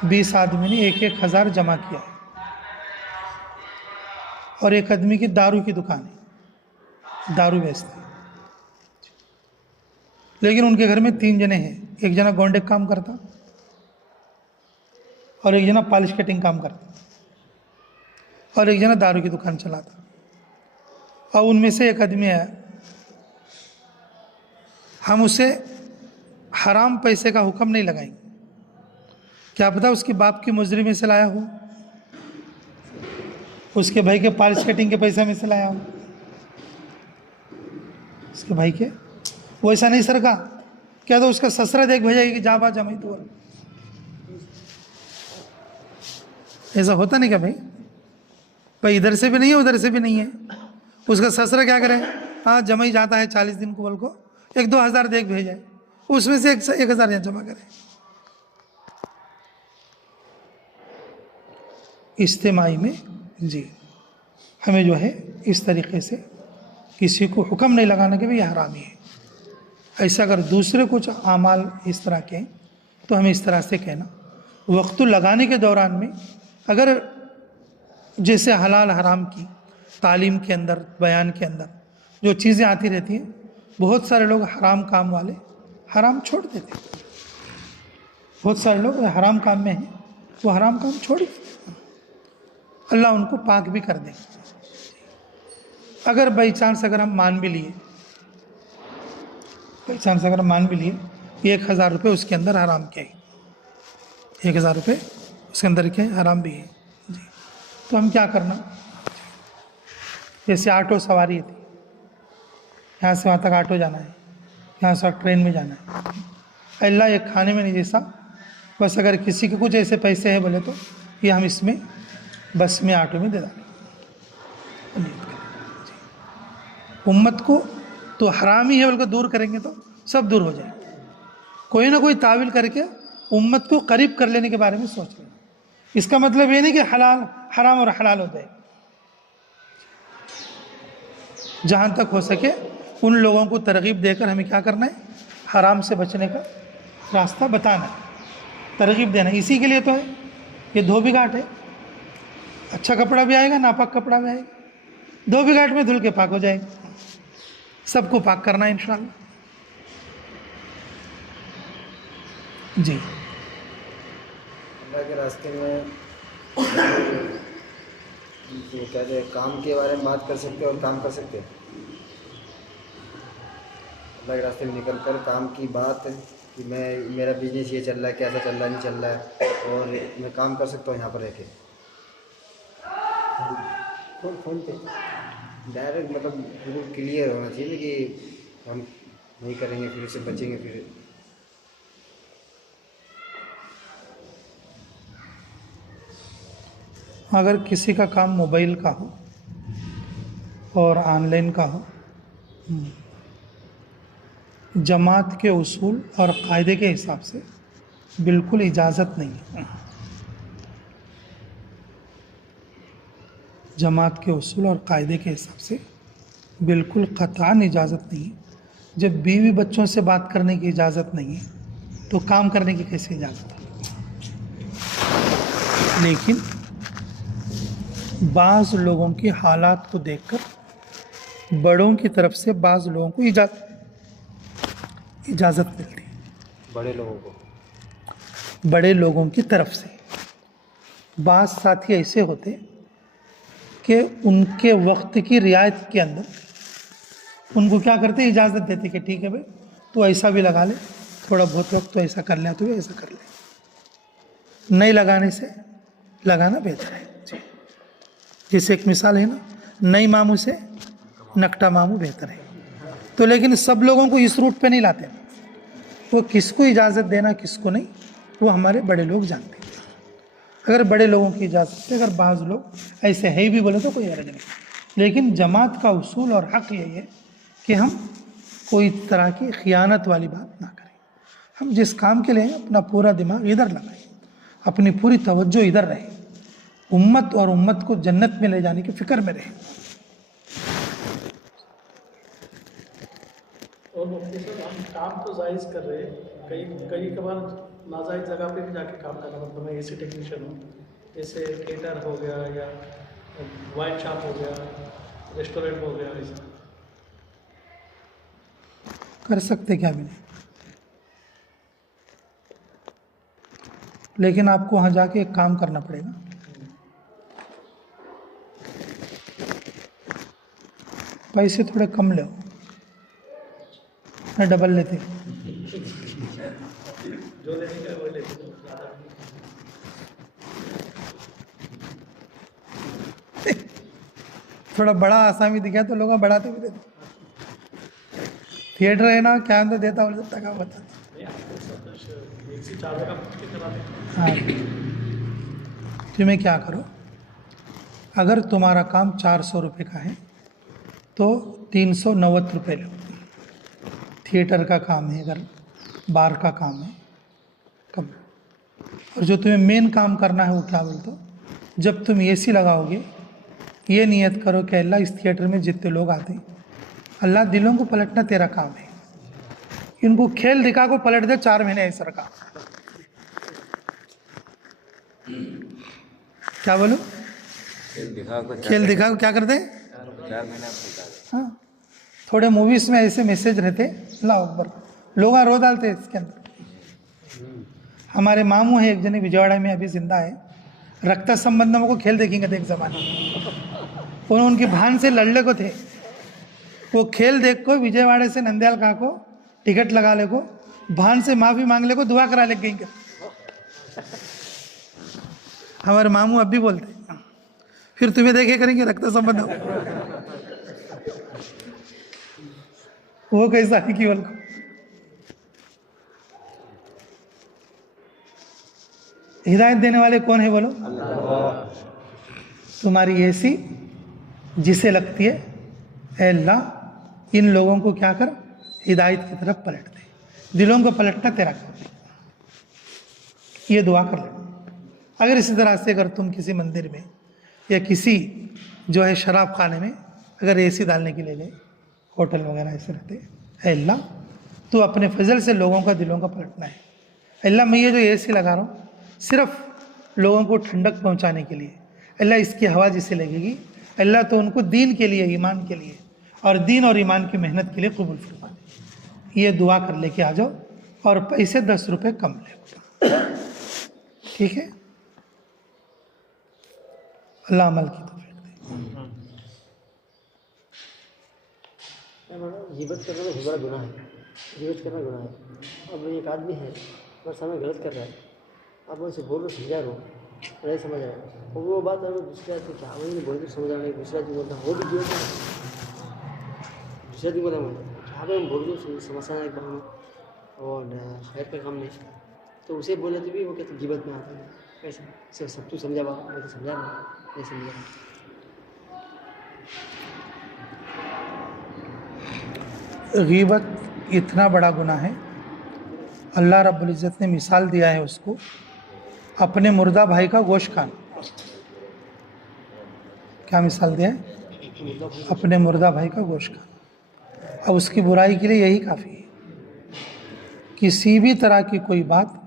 20 आदमी ने 1-1 हज़ार जमा किया है, और एक आदमी की दारू की दुकान है, दारू बेचते हैं, लेकिन उनके घर में 3 जने हैं। एक जना गोंडे का काम करता और एक जना पॉलिश कटिंग काम करता और एक जना दारू की दुकान चलाता। और उनमें से एक आदमी आया, हम उसे हराम पैसे का हुक्म नहीं लगाएंगे, क्या पता उसके बाप की मुजरी में से लाया हो, उसके भाई के पॉलिश कटिंग के पैसे में से लाया हो, उसके भाई के। वो ऐसा नहीं सर का, क्या तो उसका ससुरा देख भेजेगी कि जा बा जमाई तो। ऐसा होता नहीं क्या भाई? भाई इधर से भी नहीं है उधर से भी नहीं है, उसका ससुरा क्या करे, हाँ जमाई जाता है 40 दिन को, बोल को 1-2 हज़ार देख भेजाए, उसमें से 1 हज़ार जमा करे। इज्तिमाई में जी हमें जो है इस तरीके से किसी को हुक्म नहीं लगाना कि भाई यह हरामी है। ऐसा अगर दूसरे कुछ आमाल इस तरह के हैं तो हमें इस तरह से कहना। वक्त लगाने के दौरान में अगर जैसे हलाल हराम की तालीम के अंदर, बयान के अंदर जो चीज़ें आती रहती हैं, बहुत सारे लोग हराम काम वाले हराम छोड़ देते हैं। बहुत सारे लोग हराम काम में हैं, वो हराम काम छोड़ देते हैं, अल्लाह उनको पाक भी कर देंगे। अगर बाई चांस अगर हम मान भी लिए, बाई चांस अगर हम मान भी लिए 1,000 रुपये उसके अंदर हराम के हैं, 1,000 रुपये उसके अंदर के हराम भी है जी, तो हम क्या करना? जैसे ऑटो सवारी थी, यहाँ से वहाँ तक ऑटो जाना है, यहाँ से ट्रेन में जाना है, अल्लाह ये खाने में नहीं जैसा, बस अगर किसी के कुछ ऐसे पैसे हैं बोले तो ये हम इसमें बस में ऑटो में दे देंगे। उम्मत को तो हरामी है बोलकर दूर करेंगे तो सब दूर हो जाएंगे। कोई ना कोई तावील करके उम्मत को करीब कर लेने के बारे में सोच रहे हैं। इसका मतलब ये नहीं कि हलाल हराम और हलाल होता है। जहाँ तक हो सके उन लोगों को तरगीब देकर हमें क्या करना है, हराम से बचने का रास्ता बताना, तरगीब देना। इसी के लिए तो है ये धोबीघाट है। अच्छा कपड़ा भी आएगा, नापाक कपड़ा भी आएगा, धोबीघाट में धुल के पाक हो जाएगा। सबको पाक करना है इंशाअल्लाह। जी, अल्लाह के रास्ते में तो कहते हैं काम के बारे में बात कर सकते हैं और काम कर सकते हैं। अल्लाह के रास्ते में निकल कर काम की बात कि मेरा बिजनेस ये चल रहा है, कैसा चल रहा है, नहीं चल रहा है, और मैं काम कर सकता हूँ यहाँ पर रह के। फोन पे डायरेक्ट मतलब बिल्कुल क्लियर होना चाहिए ना कि हम नहीं करेंगे, फिर से बचेंगे। फिर अगर किसी का काम मोबाइल का हो और ऑनलाइन का हो, जमात के उसूल और कायदे के हिसाब से बिल्कुल इजाज़त नहीं है। जमात के उसूल और कायदे के हिसाब से बिल्कुल क़तआन इजाज़त नहीं है। जब बीवी बच्चों से बात करने की इजाज़त नहीं है तो काम करने की कैसे इजाज़त है। लेकिन बाज़ लोगों की हालात को देखकर बड़ों की तरफ से बाज़ लोगों को इजाज़त मिलती है। बड़े लोगों को, बड़े लोगों की तरफ से बाज़ साथी ऐसे होते कि उनके वक्त की रियायत के अंदर उनको क्या करते, इजाज़त देते कि ठीक है भाई तो ऐसा भी लगा ले, थोड़ा बहुत वक्त तो ऐसा कर ले, तो भी ऐसा कर ले। नहीं लगाने से लगाना बेहतर है। जी, जैसे एक मिसाल है ना, नई मामू से नकटा मामू बेहतर है। तो लेकिन सब लोगों को इस रूट पे नहीं लाते। वो किसको इजाज़त देना किसको नहीं, वो हमारे बड़े लोग जानते हैं। अगर बड़े लोगों की इजाज़त है, अगर बाज़ लोग ऐसे है भी बोले तो कोई हर्ज नहीं। लेकिन जमात का उसूल और हक़ यही है कि हम कोई तरह की खियानत वाली बात ना करें। हम जिस काम के लिए अपना पूरा दिमाग इधर लगाएं, अपनी पूरी तवज्जो इधर रहे, उम्मत और उम्मत को जन्नत में ले जाने की फ़िक्र में रहे। और मुफ्ती साहब, हम काम तो जायज़ कर रहे हैं, कई कबार नाजायज़ जगह पे भी जाके काम करना, मतलब मैं एसी टेक्नीशियन हूँ, जैसे केटर हो गया या वाइन शॉप हो गया, रेस्टोरेंट हो गया, ऐसा कर सकते क्या भी नहीं। लेकिन आपको वहाँ जाके एक काम करना पड़ेगा, पैसे थोड़े कम ले, मैं डबल लेते। जो लेने का वो लेते ज़्यादा। थोड़ा बड़ा आसामी दिखा तो लोग बढ़ाते भी देते। थिएटर है ना, क्या अंदर देता बोले तक बता। एक से चार जगह हाँ, तुम्हें क्या करो, अगर तुम्हारा काम 400 रुपये का है तो 390 रुपये लो। थिएटर का काम है, अगर बार का काम है कम। और जो तुम्हें मेन काम करना है वो क्या बोलते हो, जब तुम एसी लगाओगे ये नियत करो कि अल्लाह इस थिएटर में जितने लोग आते हैं, अल्लाह दिलों को पलटना तेरा काम है। इनको खेल दिखा को पलट दे 4 महीने ऐसा काम। क्या बोलो, खेल दिखा को क्या करते हैं 4 महीना हाँ, थोड़े मूवीज़ में ऐसे मैसेज रहते, अल्लाह अकबर, लोग रो डालते हैं इसके अंदर। हमारे मामू है एक जने विजयवाड़ा में, अभी जिंदा है, रक्त संबंधों को खेल देखेंगे थे एक ज़माने। उनकी भान से लड़ने को थे, वो खेल देख को विजयवाड़ा से नंदयाल का को टिकट लगा ले को, भान से माफ़ी मांग ले को, दुआ करा ले गई। हमारे मामू अब भी बोलते, फिर तुम्हें देखे करेंगे रक्त संबंध। वो कैसा है कि बोल, हिदायत देने वाले कौन है बोलो, तुम्हारी ऐसी जिसे लगती है अल्लाह इन लोगों को क्या कर, हिदायत की तरफ पलट दे। दिलों को पलटना तेरा काम है। ये दुआ कर लेना। अगर इसी तरह से अगर तुम किसी मंदिर में या किसी जो है शराब खाने में अगर एसी डालने के लिए गए, होटल वगैरह ऐसे रहते, है अल्लाह तो अपने फजल से लोगों का दिलों का पलटना है। अल्लाह मैं ये जो एसी लगा रहा हूँ सिर्फ लोगों को ठंडक पहुँचाने के लिए, अल्लाह इसकी हवा जिसे लगेगी अल्लाह तो उनको दीन के लिए, ईमान के लिए और दीन और ईमान की मेहनत के लिए कबूल फरमा दे। ये दुआ कर लेके आ जाओ और पैसे 10 रुपये कम ले, ठीक है। अल्लाह अमल की तौफीक दे। गिबत करना तो बहुत बड़ा गुनाह है। गिबत करना गुनाह है। अब एक आदमी है और सामने गलत कर रहा है, आप उनसे बोल रहे समझा रहे हो, नहीं समझ रहा है, और वो बात अगर दूसरे आदमी क्या वही बोल के समझ रहा है, दूसरा आदमी बोलता वो भी गिबत है, दूसरा आदमी बोलता क्या हम बोल दो समझना एक बार में और खैर का काम नहीं, तो उसे बोले तो भी वो कहते गिबत में आता है। कैसे सिर्फ सब कुछ समझा बाबा, मैं तो समझा नहीं समझा। गीबत इतना बड़ा गुनाह है, अल्लाह रब्बुल इज़्ज़त ने मिसाल दिया है उसको, अपने मुर्दा भाई का गोश्त खाना। क्या मिसाल दिया है? अपने मुर्दा भाई का गोश्त खाना। अब उसकी बुराई के लिए यही काफ़ी है। किसी भी तरह की कोई बात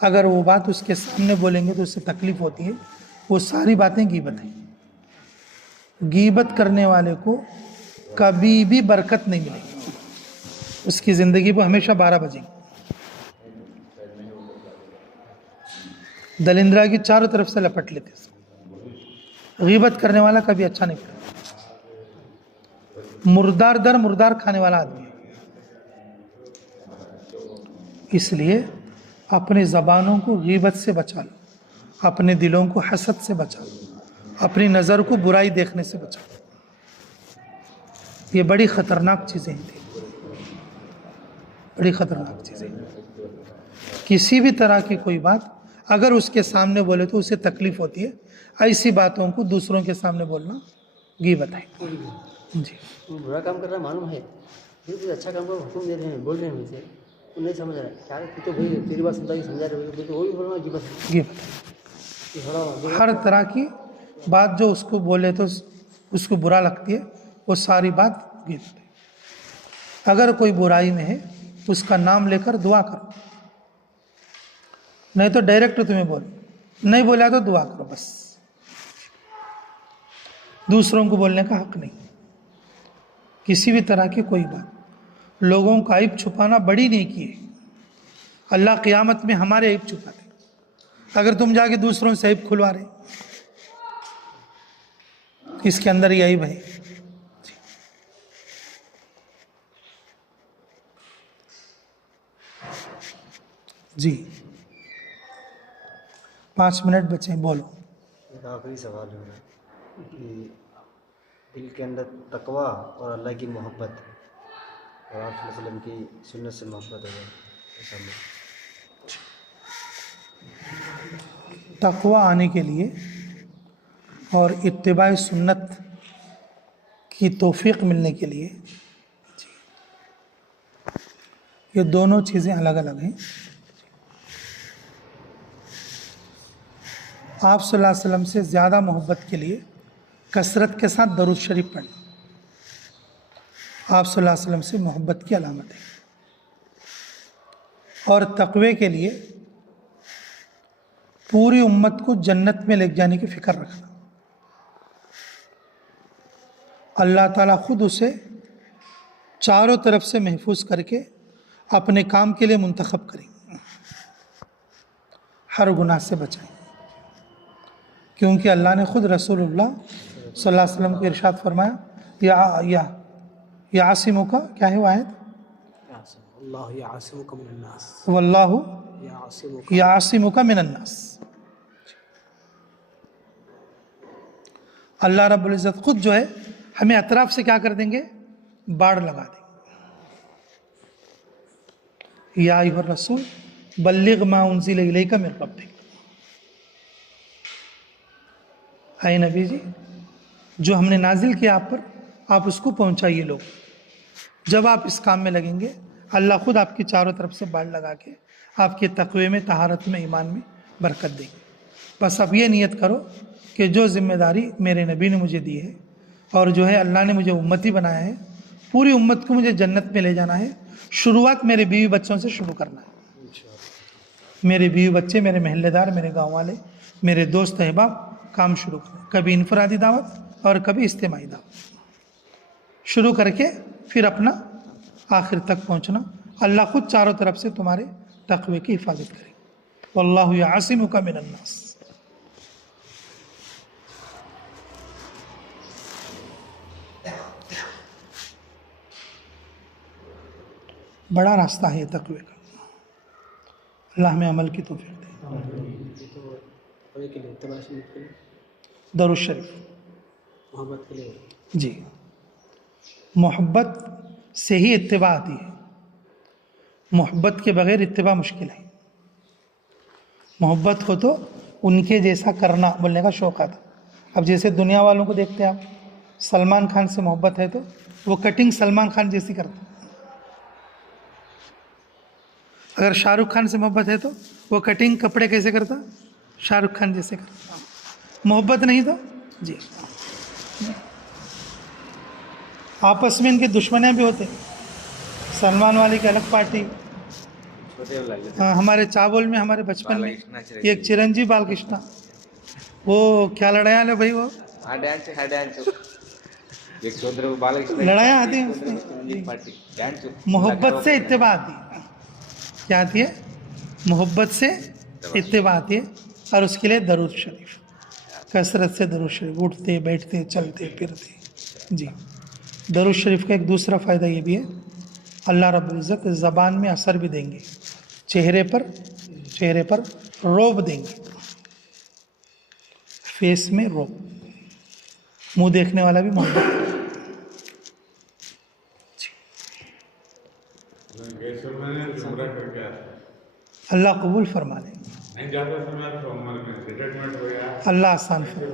अगर वो बात उसके सामने बोलेंगे तो उससे तकलीफ़ होती है, वो सारी बातें गीबत हैं। गीबत करने वाले को कभी भी बरकत नहीं मिलेगी, उसकी ज़िंदगी को हमेशा 12 बजेगी। दलिंद्रा की चारों तरफ से लपट लेते इसको। गीबत करने वाला कभी अच्छा नहीं करता। मुर्दार दर मुर्दार खाने वाला आदमी है। इसलिए अपनी ज़बानों को गीबत से बचा लो, अपने दिलों को हसद से बचा लो, अपनी नज़र को बुराई देखने से बचा लो। ये बड़ी ख़तरनाक चीज़ें हैं, बड़ी ख़तरनाक चीज़ें। किसी भी तरह की कोई बात अगर उसके सामने बोले तो उसे तकलीफ़ होती है, ऐसी बातों को दूसरों के सामने बोलना गीबत है। जी, वो बुरा काम कर रहा मालूम है, फिर कुछ अच्छा काम करो, हुक्म दे रहे हैं, बोल रहे हैं मुझसे, वो नहीं समझ रहा है। क्या है तो भाई तेरी बात समझा रहे हो, तो वो भी बोलना गिबत है। गीबत हर तरह की बात जो उसको बोले तो उसको बुरा लगती है, वो सारी बात गीबत है। अगर कोई बुराई में है उसका नाम लेकर दुआ करो, नहीं तो डायरेक्ट तुम्हें बोल, नहीं बोला तो दुआ करो बस। दूसरों को बोलने का हक नहीं। किसी भी तरह की कोई बात, लोगों का ऐब छुपाना बड़ी नेकी है। अल्लाह क़यामत में हमारे ऐब छुपाते। अगर तुम जाके दूसरों से ऐब खुलवा रहे, इसके अंदर ये ऐब है। जी 5 मिनट बचे, बोलो। एक आखिरी सवाल हो रहा है कि दिल के अंदर तकवा और अल्लाह की मोहब्बत और आप वसल्लम की सुन्नत से मोहब्बत हो जाए, ऐसा नहीं। तकवा आने के लिए और इत्तिबा सुन्नत की तौफीक मिलने के लिए ये दोनों चीज़ें अलग अलग हैं। आप सल्लल्लाहु अलैहि वसल्लम से ज़्यादा मोहब्बत के लिए कसरत के साथ दरूद शरीफ पढ़ना आप सल्लल्लाहु अलैहि वसल्लम से मोहब्बत की अलामत है। और तक़वे के लिए पूरी उम्मत को जन्नत में ले जाने की फ़िक्र रखना। अल्लाह ताला खुद उसे चारों तरफ से महफूज करके अपने काम के लिए मुंतखब करेंगे, हर गुनाह से बचाएंगे। क्योंकि अल्लाह ने खुद रसूलुल्लाह सल्लल्लाहु अलैहि वसल्लम को इरशाद फरमाया, या आसिमों का क्या है वो आयत, वल्लाहु या आसिमों का मिनन्नास। अल्लाह रब्बुल इज़्ज़त खुद जो है हमें अतराफ से क्या कर देंगे, बाढ़ लगा देंगे। या अय्युहर रसूल बल्लिग मा उन्ज़िला इलैका मिन रब्बिक। आए नबी जी, जो हमने नाजिल किया आप पर, आप उसको पहुंचाइए लोग। जब आप इस काम में लगेंगे अल्लाह खुद आपकी चारों तरफ से बाड़ लगा के आपके तक़वे में, तहारत में, ईमान में बरकत देंगे। बस अब ये नियत करो कि जो ज़िम्मेदारी मेरे नबी ने मुझे दी है और जो है अल्लाह ने मुझे उम्मती बनाया है, पूरी उम्मत को मुझे जन्नत में ले जाना है। शुरुआत मेरे बीवी बच्चों से शुरू करना है। मेरे बीवी बच्चे, मेरे महल्लेदार, मेरे गांव वाले, मेरे दोस्त अहबाब काम शुरू करें। कभी इनफरादी दावत और कभी इज्तिमाई दावत शुरू करके फिर अपना आखिर तक पहुंचना। अल्लाह खुद चारों तरफ से तुम्हारे तक़वे की हिफाजत करे। वल्लाहु यासिमुका मिनन्नास। बड़ा रास्ता है ये तक़वे का। अल्लाह में अमल की तौफीक दे। दरूद शरीफ मोहब्बत के लिए जी, मोहब्बत से ही इत्तिबा आती है। मोहब्बत के बगैर इत्तिबा मुश्किल है। मोहब्बत हो तो उनके जैसा करना बोलने का शौक़ आता। अब जैसे दुनिया वालों को देखते हैं आप, सलमान खान से मोहब्बत है तो वो कटिंग सलमान खान जैसी करता। अगर शाहरुख खान से मोहब्बत है तो वो कटिंग कपड़े कैसे करता, शाहरुख खान जैसे करता। मोहब्बत नहीं तो जी, आपस में इनके दुश्मनियाँ भी होते। सलमान वाले की अलग पार्टी, हमारे चावल में, हमारे बचपन में एक चिरंजीवी बालकृष्णा, वो क्या लड़ाया ले भाई, वो लड़ाया आती है उसमें। मोहब्बत से इत्तिबा आती है। क्या आती है? मोहब्बत से इत्तिबा आती है। और उसके लिए दरूद शरीफ, कसरत से दरूद शरीफ, उठते बैठते चलते फिरते जी। दरूद शरीफ का एक दूसरा फ़ायदा ये भी है, अल्लाह रब्बुल इज़्ज़त ज़बान में असर भी देंगे, चेहरे पर रोब देंगे, फेस में रोब, मुंह देखने वाला भी मोहब्बत। अल्लाह कबूल फरमा ले, अल्लाह आसान फरमा।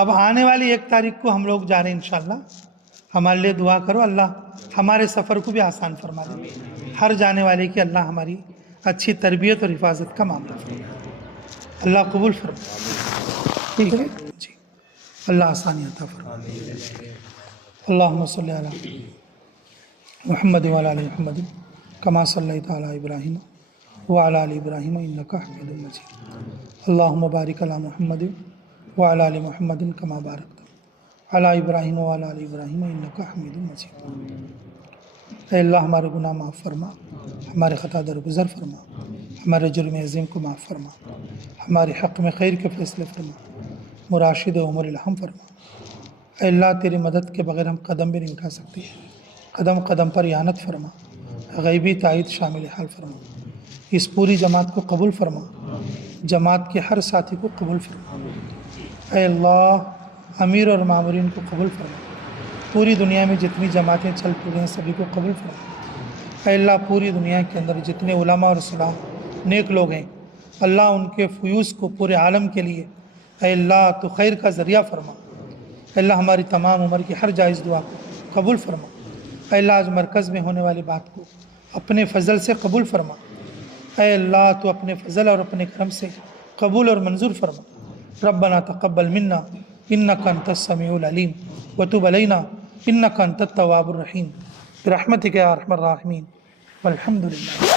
अब आने वाली 1 तारीख को हम लोग जा रहे हैं इंशाल्लाह। हमारे लिए दुआ करो, अल्लाह हमारे सफ़र को भी आसान फरमा दे। हर जाने वाले की अल्लाह हमारी अच्छी तरबियत और हिफाजत का मामला फरमा। अल्लाह कबूल फरमा। ठीक है जी, अल्लाह आसानी अता फरमा। अल्लाहुम्मा सल्ली अला मुहम्मद व अला आलि मुहम्मद कमा सल्लैता अला इब्राहीम व अला आलि इब्राहीम इन्नका हमीदुम मजीद। अल्लाहुम्मा बारिक अला मुहम्मद व अला आलि मुहम्मद कमा बारकता अला इब्राहीम व अला आलि इब्राहीम इन्नका हमीदुम मजीद। अल्लाह हमारे गुनाह माफ़ फरमा, हमारे ख़ता दरगुज़र फरमा, हमारे जुर्म अज़ीम को माफ़ फरमा, हमारे हक़ में खैर के फ़ैसले फरमा, मुराशिद उमर इल्हम फरमा। अल्लाह तेरी मदद के बग़ैर हम कदम भी नहीं उठा सकते। कदम कदम पर यानत फरमा, गैबी तायद शामिल हाल फरमा। इस पूरी जमात को कबूल फरमा, जमात के हर साथी को कबूल फरमा। ऐ अल्लाह अमीर और मामूरीन को कबूल फरमा। पूरी दुनिया में जितनी जमातें चल पड़ी हैं सभी को कबूल फरमा। ऐ अल्लाह पूरी दुनिया के अंदर जितने उलमा और सलाह नेक लोग हैं, अल्लाह उनके फ़यूज़ को पूरे आलम के लिए ऐ अल्लाह तो खैर का ज़रिया फरमा। अल्लाह हमारी तमाम उम्र की हर जायज़ दुआ को कबूल फरमा। अल्लाह आज मरकज़ में होने वाली बात को अपने फ़ज़ल से कबूल फरमा। ऐ अल्लाह तो अपने फ़ज़ल और अपने करम से कबूल और मंजूर फरमा। रब्बना तक़ब्बल मिन्ना इन्नका अंतस समीउल अलीम व तुब अलैना इन्नका अंतत तव्वाबुर रहीम बिरहमतिका या अरहमर राहिमीन वल्हम्दुलिल्लाह।